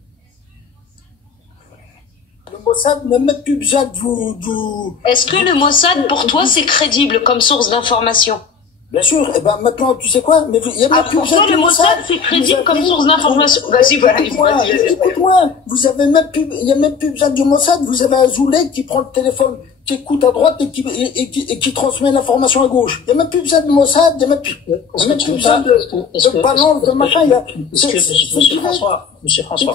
Le Mossad n'a même plus besoin de vous... Est-ce que le Mossad, pour toi, c'est crédible comme source d'information? Bien sûr, et ben maintenant, tu sais quoi, mais il y a même plus pour toi, le Mossad, c'est crédible comme source d'information. Vas-y, voilà. Écoute-moi, vous avez même plus, il y a même plus besoin du Mossad, vous avez un Zoulé qui prend le téléphone, qui écoute à droite et qui transmet l'information à gauche. Il n'y a même plus besoin de Mossad, il n'y a même plus besoin de balance, de machin, Monsieur François,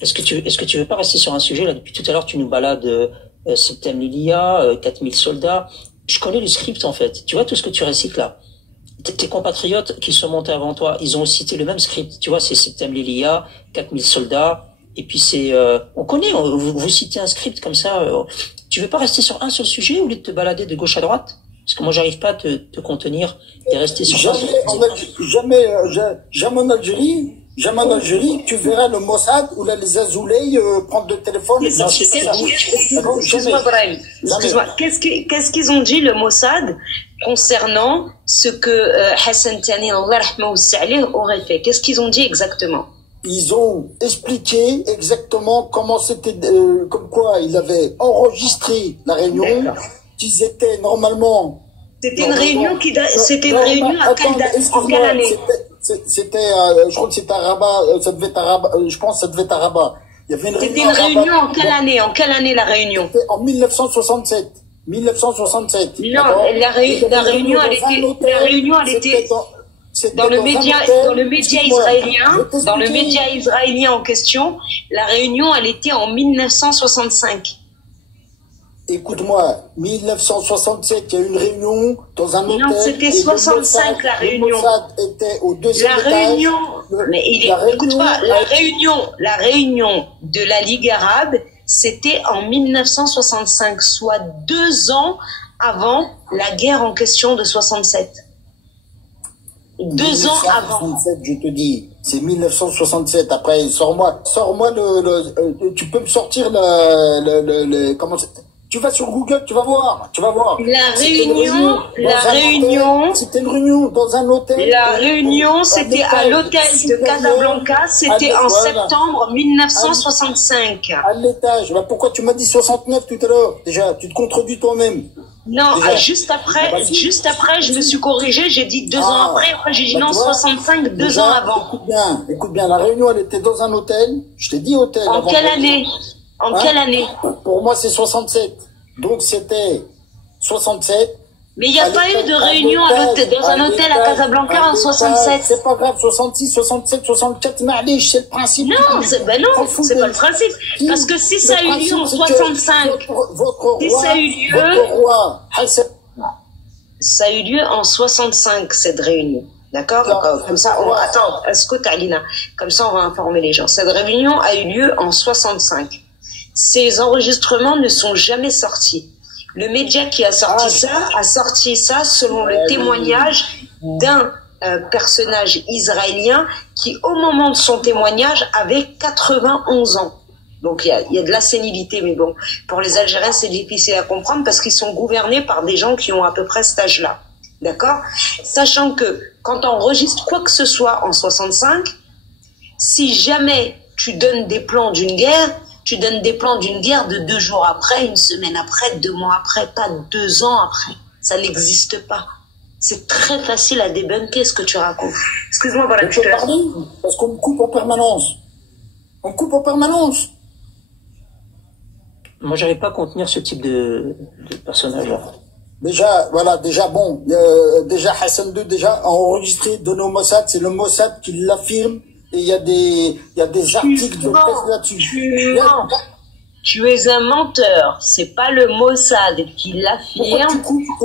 est-ce que tu veux pas rester sur un sujet, là, depuis tout à l'heure, tu nous balades, Septem Lilia, 4000 soldats. Je connais le script, en fait. Tu vois tout ce que tu récites là. Tes compatriotes qui sont montés avant toi, ils ont cité le même script. Tu vois, c'est Septem Lilia, 4000 soldats. Et puis c'est, on connaît, vous citez un script comme ça. Tu veux pas rester sur un seul sujet au lieu de te balader de gauche à droite? Parce que moi, j'arrive pas à te contenir et rester sur jamais en Algérie, tu verras le Mossad ou les Azoulay prendre le téléphone. Excuse-moi, Brahim. Excuse-moi. Qu'est-ce qu'ils ont dit, le Mossad, concernant ce que Hassan Tani aurait fait? Qu'est-ce qu'ils ont dit exactement? Ils ont expliqué exactement comment c'était, comme quoi ils avaient enregistré la réunion, qu'ils étaient normalement... C'était une réunion à quelle date? En quelle année? C'était, je crois que c'était à Rabat, ça devait être à Rabat, je pense que ça devait être à Rabat. Il y avait C'était une réunion en quelle année? En quelle année la réunion? C'était en 1967. 1967. Non, la réunion, elle était dans le média israélien, dans le média israélien en question, la réunion, elle était en 1965. Écoute-moi, 1967, il y a eu une réunion dans un hôtel. Non, c'était 65 la réunion. Le Mossad était au deuxième étage. La réunion de la Ligue arabe, c'était en 1965, soit 2 ans avant la guerre en question de 67. 2 ans avant. 1967, je te dis, c'est 1967. Après, sors-moi tu peux me sortir comment c'est? Tu vas sur Google, tu vas voir. La réunion, c'était une réunion dans un hôtel. La réunion, c'était à l'hôtel de Casablanca, c'était en septembre 1965. À l'étage. Bah, pourquoi tu m'as dit 69 tout à l'heure? Déjà, tu te contredis toi-même. Non, juste après, je me suis corrigée, j'ai dit 2 ans après j'ai dit non, 65, 2 ans avant. Écoute bien, la réunion, elle était dans un hôtel. Je t'ai dit hôtel. En quelle année? En quelle année? Pour moi, c'est 67. Donc, c'était 67. Mais il n'y a pas eu de réunion dans un hôtel à Casablanca en 67. C'est pas grave, 66, 67, 64, mais c'est le principe. Non, c'est pas le principe. Parce que si ça a eu lieu en 65, ça a eu lieu en 65, cette réunion. D'accord? Comme ça, attends, écoute, Alina. Comme ça, on va informer les gens. Cette réunion a eu lieu en 65. Ces enregistrements ne sont jamais sortis. Le média qui a sorti ça selon le témoignage d'un personnage israélien qui, au moment de son témoignage, avait 91 ans. Donc, il y a de la sénilité, mais bon, pour les Algériens, c'est difficile à comprendre parce qu'ils sont gouvernés par des gens qui ont à peu près cet âge-là. D'accord? Sachant que quand on enregistre quoi que ce soit en 65, si jamais tu donnes des plans d'une guerre, tu donnes des plans d'une guerre de 2 jours après, 1 semaine après, 2 mois après, pas 2 ans après. Ça n'existe pas. C'est très facile à débunker ce que tu racontes. Excuse-moi, voilà, tu te parler parce qu'on me coupe en permanence. On coupe en permanence. Moi, j'arrive pas à contenir ce type de personnage-là. Déjà Hassan II, déjà enregistré de nos Mossad, c'est le Mossad qui l'affirme. Et il y a des articles de presse là-dessus. Tu es un menteur. C'est pas le Mossad qui l'affirme.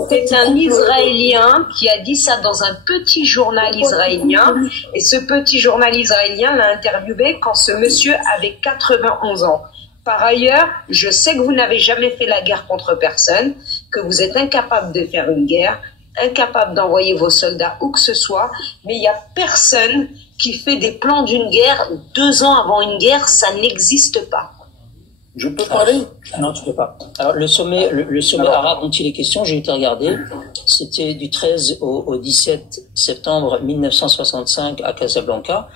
C'est un Israélien qui a dit ça dans un petit journal israélien. Et ce petit journal israélien l'a interviewé quand ce monsieur avait 91 ans. Par ailleurs, je sais que vous n'avez jamais fait la guerre contre personne, que vous êtes incapable de faire une guerre, incapable d'envoyer vos soldats où que ce soit, mais il n'y a personne qui fait des plans d'une guerre 2 ans avant une guerre, ça n'existe pas. Je peux parler? Non, tu peux pas. Alors, le sommet arabe dont il est question, j'ai été regarder, c'était du 13 au 17 septembre 1965 à Casablanca.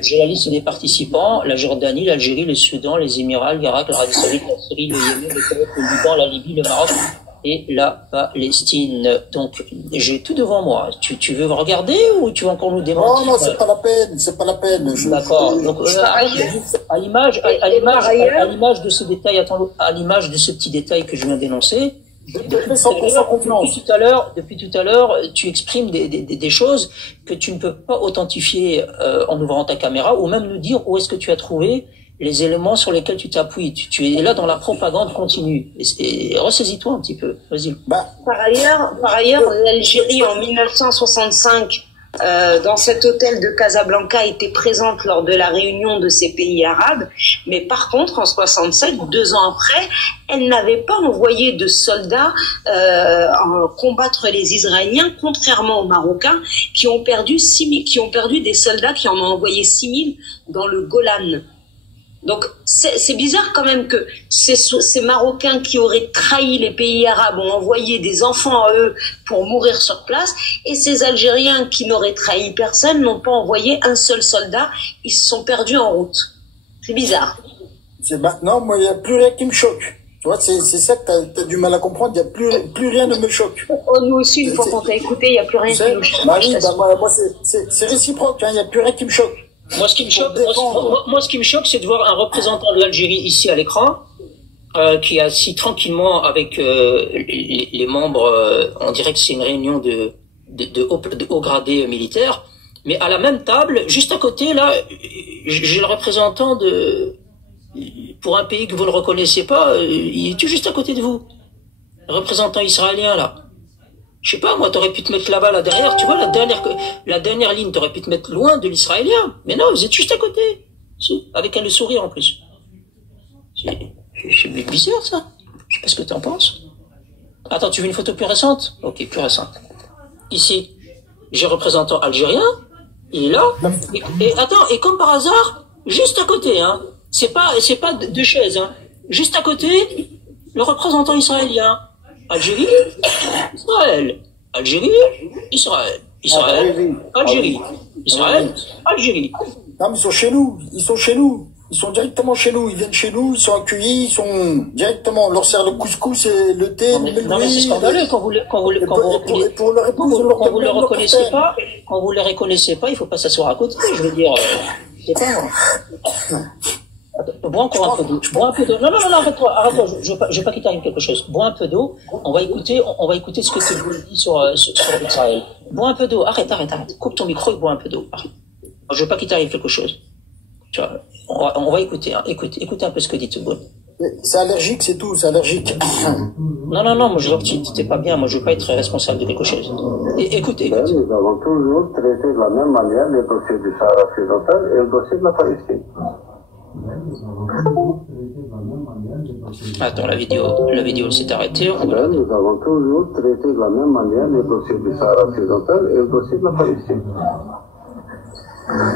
J'ai la liste des participants: la Jordanie, l'Algérie, le Soudan, les Émirats, l'Irak, l'Arabie Saoudite, la Syrie, le Yémen, le Koweït, le Liban, la Libye, le Maroc et la Palestine. Donc, j'ai tout devant moi. Tu veux regarder ou tu veux encore nous démentir? Non, c'est pas la peine, c'est pas la peine. D'accord. Donc, à l'image de ce détail, à l'image de ce petit détail que je viens d'énoncer, depuis tout à l'heure, tu exprimes des choses que tu ne peux pas authentifier en ouvrant ta caméra, ou même nous dire où est-ce que tu as trouvé les éléments sur lesquels tu t'appuies. Tu es là dans la propagande continue. Et ressaisis-toi un petit peu. Vas-y. Par ailleurs, l'Algérie en 1965, dans cet hôtel de Casablanca, était présente lors de la réunion de ces pays arabes. Mais par contre, en 67, 2 ans après, elle n'avait pas envoyé de soldats combattre les Israéliens, contrairement aux Marocains qui ont perdu des soldats, qui en ont envoyé 6000 dans le Golan. Donc c'est bizarre quand même que ces Marocains qui auraient trahi les pays arabes ont envoyé des enfants à eux pour mourir sur place, et ces Algériens qui n'auraient trahi personne n'ont pas envoyé un seul soldat. Ils se sont perdus en route. C'est bizarre. C'est maintenant, moi, il n'y a plus rien qui me choque. Tu vois, c'est ça que t'as du mal à comprendre. Il n'y a plus rien ne me choque. Oh, nous aussi, une fois qu'on t'a écouté, il n'y a plus rien qui nous choque. Marie, moi, c'est réciproque. Il n'y a plus rien qui me choque. Moi, ce qui me choque, c'est de voir un représentant de l'Algérie ici à l'écran, qui est assis tranquillement avec les membres. On dirait que c'est une réunion de haut gradé militaire, mais à la même table, juste à côté, là, j'ai le représentant pour un pays que vous ne reconnaissez pas, il est juste à côté de vous, le représentant israélien là. Je sais pas, moi, t'aurais pu te mettre là-bas, là derrière, tu vois, la dernière ligne, t'aurais pu te mettre loin de l'israélien. Mais non, vous êtes juste à côté. Avec le sourire, en plus. C'est bizarre, ça. Je sais pas ce que t'en penses. Attends, tu veux une photo plus récente? Ok, plus récente. Ici, j'ai représentant algérien. Il est là. Et comme par hasard, juste à côté, hein. C'est pas deux chaises, hein. Juste à côté, le représentant israélien. Algérie, Israël. Algérie, Israël. Israël, Algérie. Israël, Algérie. Non, mais ils sont chez nous. Ils sont directement chez nous. Ils viennent chez nous, ils sont accueillis, ils sont directement. On leur sert le couscous et le thé, le non, mais c'est scandaleux quand vous les reconnaissez pas, il faut pas s'asseoir à côté. Je veux dire, c'est pas. Bois encore un peu d'eau. Bois un peu d'eau. Non, arrête-toi. Je veux pas qu'il t'arrive quelque chose. Bois un peu d'eau. On va écouter ce que tu dis sur Israël. Bois un peu d'eau. Arrête. Coupe ton micro et bois un peu d'eau. Arrête. Je veux pas qu'il t'arrive quelque chose. Tu vois, on va écouter, hein. Écoutez un peu ce que dit Teboun. C'est allergique, c'est tout, c'est allergique. Non, moi je vois que tu t'es pas bien, moi je veux pas être responsable de quelque chose. Écoute. Nous avons toujours traité de la même manière les dossiers du Sahara occidental et le dossier de la Palestine. Attends, la vidéo s'est arrêtée. Nous avons toujours traité de la même manière les dossiers du Sahara occidental et le dossier de la Palestine.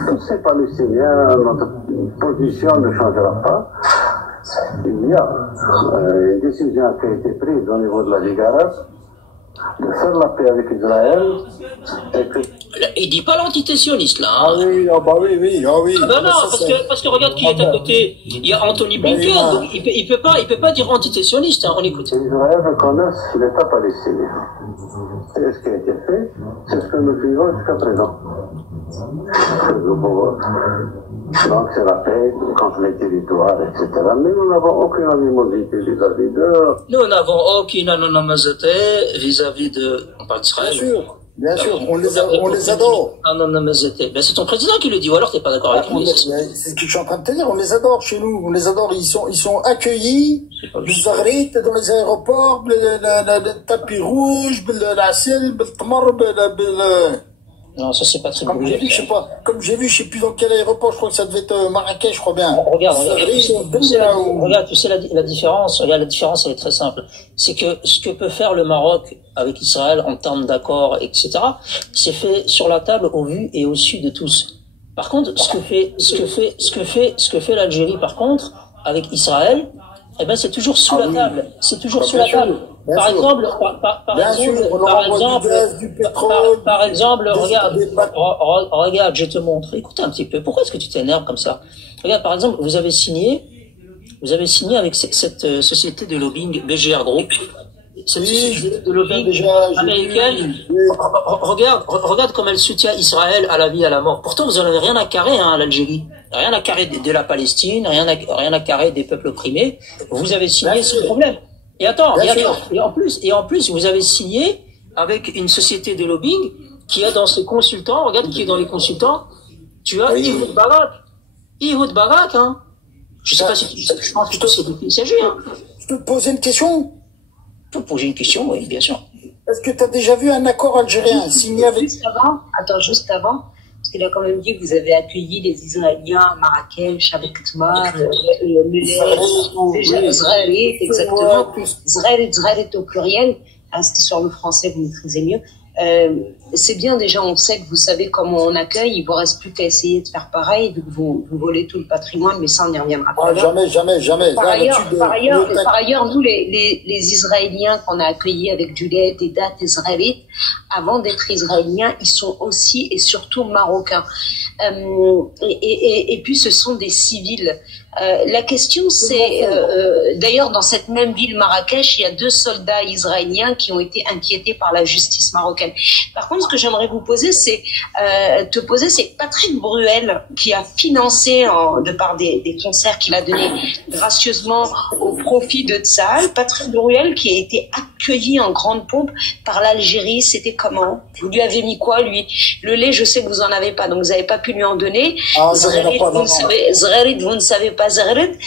Tous ces Palestiniens, notre position ne changera pas. Il y a une décision qui a été prise au niveau de la Ligue arabe de faire la paix avec Israël. Il dit pas l'entité sioniste là. Hein. Ah oui. Non, parce que regarde qui est à côté. Il y a Anthony Blinken, donc il peut pas dire entité sioniste. Hein. On écoute. Israël reconnaisse l'État palestinien. C'est ce qui a été fait, c'est ce que nous vivons jusqu'à présent. Donc c'est la paix contre les territoires, etc. Mais nous n'avons aucune animosité vis-à-vis de... Nous n'avons aucune animosité vis-à-vis de... On parle d'Israël. Bien sûr, on les adore. Ah non, non, mais c'est ton président qui le dit, ou alors t'es pas d'accord avec lui. C'est ce que je suis en train de te dire, on les adore chez nous, on les adore, ils sont accueillis, بالزغريت dans les aéroports, le tapis rouge, بالعسل, بالتمر, Non, ça c'est pas très comme j'ai vu, je sais pas, je sais plus dans quel aéroport, je crois que ça devait être Marrakech, je crois bien. Regarde, tu sais la différence, regarde, la différence elle est très simple. C'est que ce que peut faire le Maroc avec Israël en termes d'accord, etc., c'est fait sur la table au vu et au su de tous. Par contre, ce que fait l'Algérie, par contre, avec Israël, eh ben, c'est toujours sous la table. C'est toujours sous la table. Par exemple, regarde, je te montre. Écoute un petit peu. Pourquoi est-ce que tu t'énerves comme ça? Regarde, par exemple, vous avez signé avec cette société de lobbying BGR Group. Cette société de lobbying américaine. Regarde comment elle soutient Israël à la vie, à la mort. Pourtant, vous n'en avez rien à carrer, à l'Algérie. Rien à carrer de la Palestine, rien à carrer des peuples opprimés. Vous avez signé ce problème. Et en plus, vous avez signé avec une société de lobbying qui a dans ses consultants, regarde qui est dans les consultants, tu as Ehud Barak, hein. Je sais pas si je pense que c'est il s'agit, hein. Je peux te poser une question? Je peux te poser une question, oui, bien sûr. Est-ce que tu as déjà vu un accord algérien signé avec... Juste avant, parce qu'il a quand même dit que vous avez accueilli les Israéliens à Marrakech avec Tmar, le Mullet, Israël, exactement. Israël au pluriel. Ah, c'était sur le français, vous maîtrisez mieux. C'est bien déjà, on sait que vous savez comment on accueille. Il vous reste plus qu'à essayer de faire pareil, de vous voler tout le patrimoine, mais ça on y reviendra pas. Jamais. Par ailleurs, nous les Israéliens qu'on a accueillis avec du lait, des dates israélites, avant d'être Israéliens, ils sont aussi et surtout marocains. Et puis ce sont des civils. La question c'est, d'ailleurs dans cette même ville Marrakech, il y a 2 soldats israéliens qui ont été inquiétés par la justice marocaine. Par contre, ce que j'aimerais vous poser, c'est Patrick Bruel qui a financé, de par des concerts qu'il a donnés gracieusement au profit de Tsahal, Patrick Bruel qui a été accueilli en grande pompe par l'Algérie. C'était comment? Vous lui avez mis quoi, lui? Le lait, je sais que vous en avez pas, donc vous n'avez pas pu lui en donner. Zrerit, vous ne savez pas Zrerit.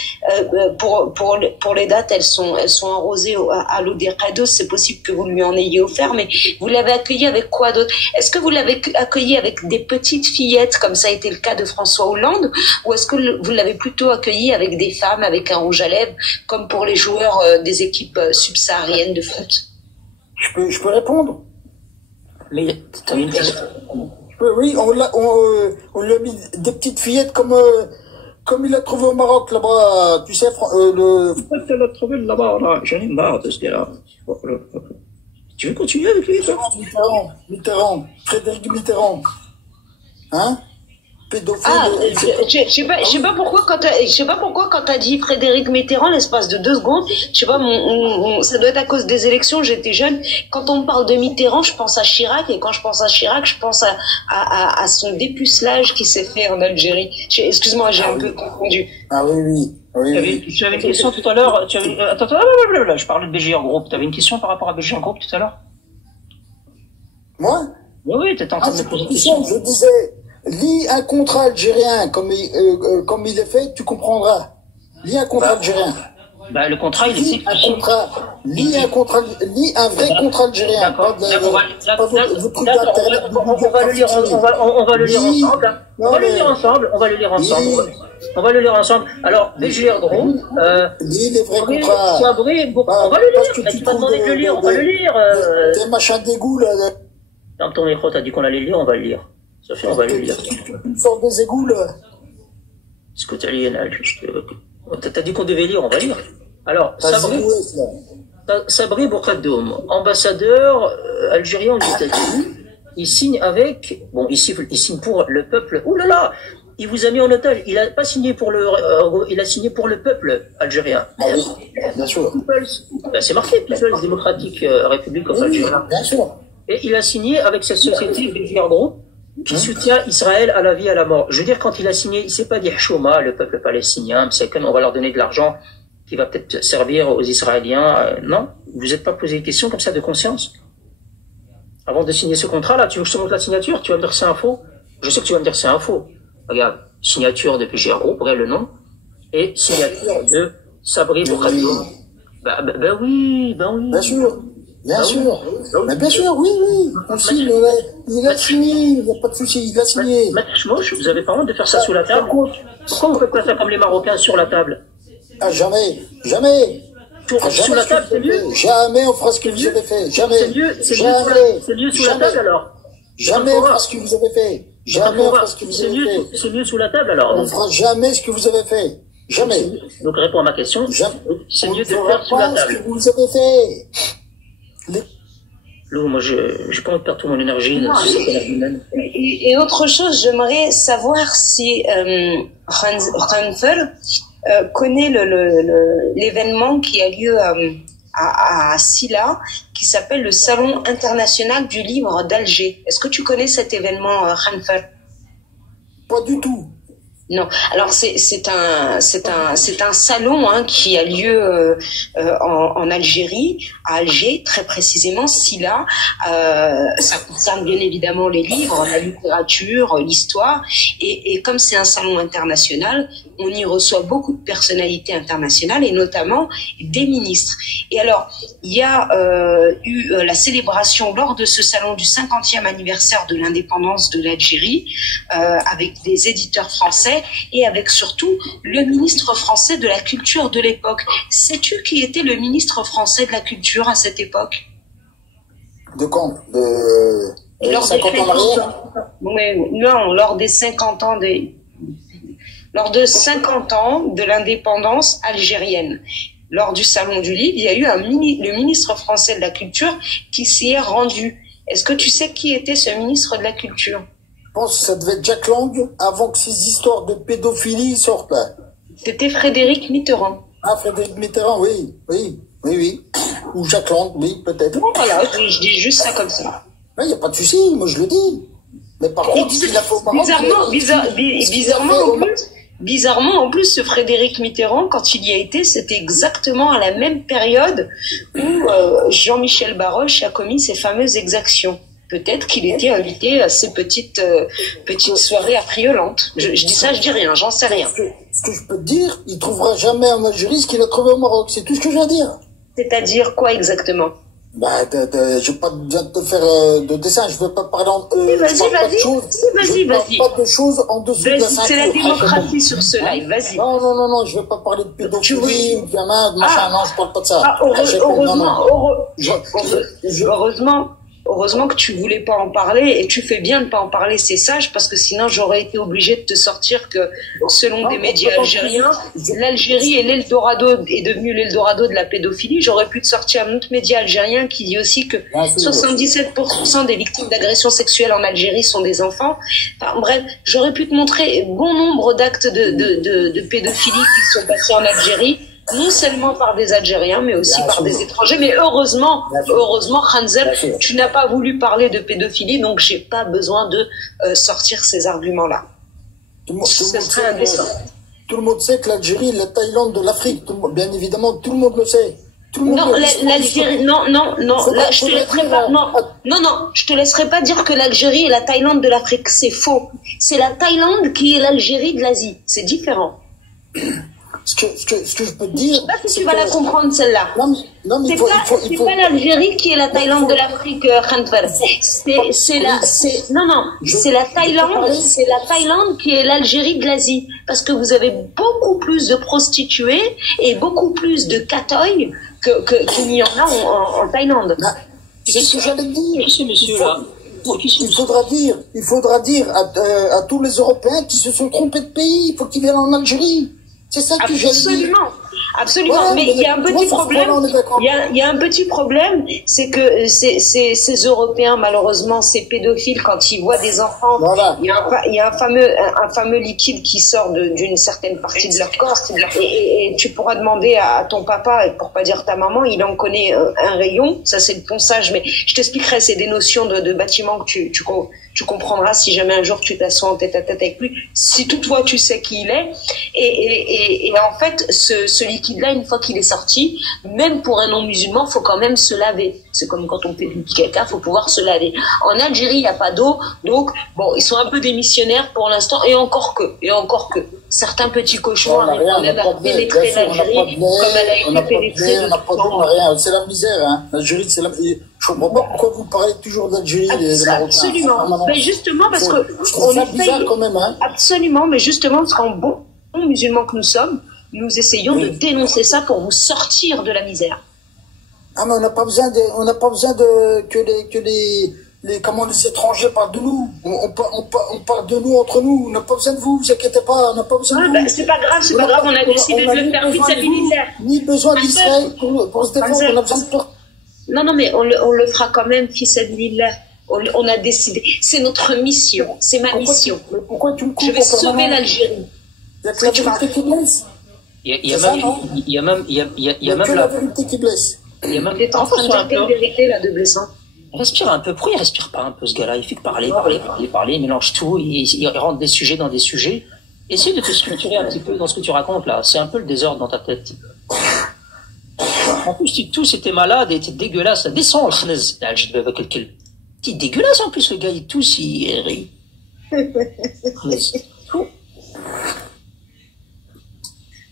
Pour les dates, elles sont arrosées à l'eau des Qados. C'est possible que vous lui en ayez offert, mais vous l'avez accueilli avec quoi d'autre? Est-ce que vous l'avez accueilli avec des petites fillettes, comme ça a été le cas de François Hollande, ou est-ce que vous l'avez plutôt accueilli avec des femmes, avec un rouge à lèvres, comme pour les joueurs des équipes subsahariennes de foot? Je peux répondre? Mais t'as une question. Oui, on lui a mis des petites fillettes comme il a trouvé au Maroc là-bas, tu sais, Tu l'as trouvé là-bas, là. J'en ai marre de ce gars-là. Tu veux continuer avec lui, toi? Mitterrand, Frédéric Mitterrand. Hein? Pédophile. Ah, je sais pas pourquoi quand t'as dit Frédéric Mitterrand, l'espace de 2 secondes, je sais pas, ça doit être à cause des élections, j'étais jeune. Quand on me parle de Mitterrand, je pense à Chirac, et quand je pense à Chirac, je pense à son dépucelage qui s'est fait en Algérie. Excuse-moi, j'ai un peu confondu. Ah oui. Tu avais une question tout à l'heure, attends, je parlais de BGR Group. Tu avais une question par rapport à BGR Group tout à l'heure? Moi? Oui, t'étais en train de me poser une question. Je disais, lis un contrat algérien comme il est fait, tu comprendras. Lis un contrat algérien. Le contrat, il est lis un vrai contrat algérien. D'accord. On va le lire ensemble. Alors, BGR Group, lis les vrais contrats. On va le lire. Tu m'as demandé de le lire, on va le lire. T'es machin d'égout, là. Dans ton micro, t'as dit qu'on allait le lire, on va le lire. Sophie, on va le lire. Une sorte des égouts, là. Écoute, t'as dit qu'on devait lire, on va lire. Alors, Sabri Boukaddoum, ambassadeur algérien aux États-Unis, il signe pour le peuple. Ouh là là, il vous a mis en otage. Il a pas signé pour il a signé pour le peuple algérien. Ah oui, bien sûr. C'est marqué, People's Democratic Republic of Algeria. Bien sûr. Et il a signé avec cette société BGR Group qui soutient Israël à la vie et à la mort. Je veux dire, quand il a signé, il s'est pas dit Chouma, le peuple palestinien, on va leur donner de l'argent qui va peut-être servir aux Israéliens. Non, vous n'êtes pas posé une question comme ça de conscience? Avant de signer ce contrat-là, tu veux que je te montre la signature? Tu vas me dire que c'est un faux? Je sais que tu vas me dire que c'est un faux. Regarde, signature de PGR Group, regarde le nom, et signature de Sabri Bourkhadioum. Oui. Bien sûr. Bien sûr. Mais bien sûr, oui. On signe, il a signé, il n'y a pas de souci, il a signé. Maître Chmouch, vous avez pas honte de faire ça sous la table? Pourquoi vous faites pas ça comme les Marocains sur la table? Ah, jamais. Sous la table, c'est mieux? Jamais on fera ce que vous avez fait. Jamais. C'est mieux sous la table alors? Jamais on fera ce que vous avez fait. Jamais on fera ce que vous avez fait. C'est mieux sous la table alors? On fera jamais ce que vous avez fait. Jamais. Donc réponds à ma question. C'est mieux de faire sous la table. Ce que vous avez fait. Lou, moi, je n'ai pas envie de perdre toute mon énergie. Et autre chose, j'aimerais savoir si Khanfer connaît l'événement qui a lieu à Silla, qui s'appelle le Salon international du livre d'Alger. Est-ce que tu connais cet événement, Khanfer? Pas du tout. Non. Alors c'est un salon qui a lieu en Algérie, à Alger, très précisément, Silla. Ça concerne bien évidemment les livres, la littérature, l'histoire. Et comme c'est un salon international, on y reçoit beaucoup de personnalités internationales et notamment des ministres. Et alors, il y a eu la célébration lors de ce salon du 50e anniversaire de l'indépendance de l'Algérie avec des éditeurs français et avec surtout le ministre français de la culture de l'époque. Sais-tu qui était le ministre français de la culture à cette époque? De quand? Lors 50 ans en arrière? Non, lors des 50 ans lors de 50 ans de l'indépendance algérienne. Lors du Salon du Livre, il y a eu le ministre français de la Culture qui s'y est rendu. Est-ce que tu sais qui était ce ministre de la Culture? Je pense que ça devait être Jack Lang avant que ces histoires de pédophilie sortent là. C'était Frédéric Mitterrand. Ah, Frédéric Mitterrand, oui. Ou Jack Lang, oui, peut-être. Bon, voilà, je dis juste ça comme ça. Il n'y a pas de souci, moi je le dis. Mais par contre, il a faut pas bizarrement, en plus, ce Frédéric Mitterrand, quand il y a été, c'était exactement à la même période où Jean-Michel Baroche a commis ses fameuses exactions. Peut-être qu'il était invité à ces petites soirées affriolantes. Je dis ça, je dis rien, j'en sais rien. Ce que je peux te dire, il trouvera jamais en Algérie ce qu'il a trouvé au Maroc. C'est tout ce que je viens de dire. C'est-à-dire quoi exactement? Je vais pas besoin de te faire de dessin, je veux pas parler vas-y. Je parle pas de choses en dessous de la ceinture. C'est la démocratie sur ce live, vas-y. Non, je veux pas parler de pédophilie, de gamin, de machin, non, je parle pas de ça. Heureusement que tu voulais pas en parler, et tu fais bien de pas en parler, c'est sage, parce que sinon j'aurais été obligée de te sortir que selon des médias algériens, l'Algérie est devenue l'Eldorado de la pédophilie. J'aurais pu te sortir un autre média algérien qui dit aussi que 77% des victimes d'agressions sexuelles en Algérie sont des enfants. Enfin, bref, j'aurais pu te montrer bon nombre d'actes de pédophilie qui sont passés en Algérie, non seulement par des Algériens, mais aussi par des étrangers. Mais heureusement, Khanzer, tu n'as pas voulu parler de pédophilie, donc j'ai pas besoin de sortir ces arguments-là. Ce serait indécent. Tout le monde sait que l'Algérie est la Thaïlande de l'Afrique. Bien évidemment, tout le monde le sait. Non, l'Algérie, non, là, je te laisserai pas, je te laisserai pas dire que l'Algérie est la Thaïlande de l'Afrique. C'est faux. C'est la Thaïlande qui est l'Algérie de l'Asie. C'est différent. Ce que je peux te dire. Je sais pas si tu vas la comprendre, celle-là. Non, mais c'est pas l'Algérie qui est la Thaïlande de l'Afrique, Khanfer. C'est la Thaïlande qui est l'Algérie de l'Asie. Parce que vous avez beaucoup plus de prostituées et beaucoup plus de katoïs qu'il n'y en a en Thaïlande. C'est ce que j'allais dire. Qui ce monsieur-là? Il faudra dire à tous les Européens qui se sont trompés de pays, il faut qu'ils viennent en Algérie. C'est ça que j'allais dire. Absolument. Ouais, mais il y a un petit problème. Il y a un petit problème, c'est que ces Européens, malheureusement, ces pédophiles, quand ils voient des enfants, il y a un fameux liquide qui sort d'une certaine partie de leur corps. Et tu pourras demander à ton papa, et pour pas dire ta maman, il en connaît un rayon. Ça, c'est le ponçage. Mais je t'expliquerai. C'est des notions de bâtiment que tu comprendras si jamais un jour tu t'assois en tête à tête avec lui. Si toutefois tu sais qui il est. Et en fait, ce liquide-là, une fois qu'il est sorti, même pour un non-musulman, faut quand même se laver. C'est comme quand on fait du caca, faut pouvoir se laver. En Algérie, il n'y a pas d'eau, donc bon, ils sont un peu des missionnaires pour l'instant, et encore que. Certains petits cochons arrivent quand même à pénétrer l'Algérie comme elle a été pénétrée de rien. C'est la misère, hein. L'Algérie, c'est la misère. Je comprends pas pourquoi vous parlez toujours d'Algérie et des Marocains. Absolument. Mais justement, parce que je trouve ça bizarre quand même, hein. Absolument, mais justement, parce qu'en bons musulmans que nous sommes, nous essayons de dénoncer ça pour vous sortir de la misère. Ah, mais on n'a pas besoin que les étrangers parlent de nous. On parle de nous entre nous. On n'a pas besoin de vous, vous inquiétez pas, on n'a pas besoin de vous. C'est pas grave, on a décidé de le faire vite, c'est militaire. Ni besoin d'Israël pour se défendre, on a besoin de toi. Non, mais on le fera quand même, fils Abdillah. On a décidé. C'est notre mission, c'est ma mission. Pourquoi tu me coupes? Je vais sauver l'Algérie. Il y a que la vérité qui blesse. Il y a même la vérité qui blesse. Il est en train de dire quelle vérité là de blessant. Respire un peu. Pourquoi il respire pas un peu, ce gars-là? Il fait que parler, il mélange tout, il rentre des sujets dans des sujets. Essaye de te structurer un petit peu dans ce que tu racontes, là. C'est un peu le désordre dans ta tête. En plus, tu tousses et t'es malade et t'es dégueulasse. Descends, t'es dégueulasse, en plus, le gars, il tousse, il rit.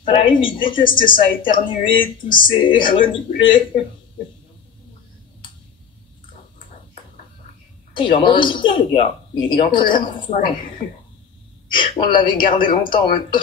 Brahim, il déteste ça, éternuer, tousser, renouveler. Il est en mauvaise idée, le gars. Il est en train de... On l'avait gardé longtemps maintenant.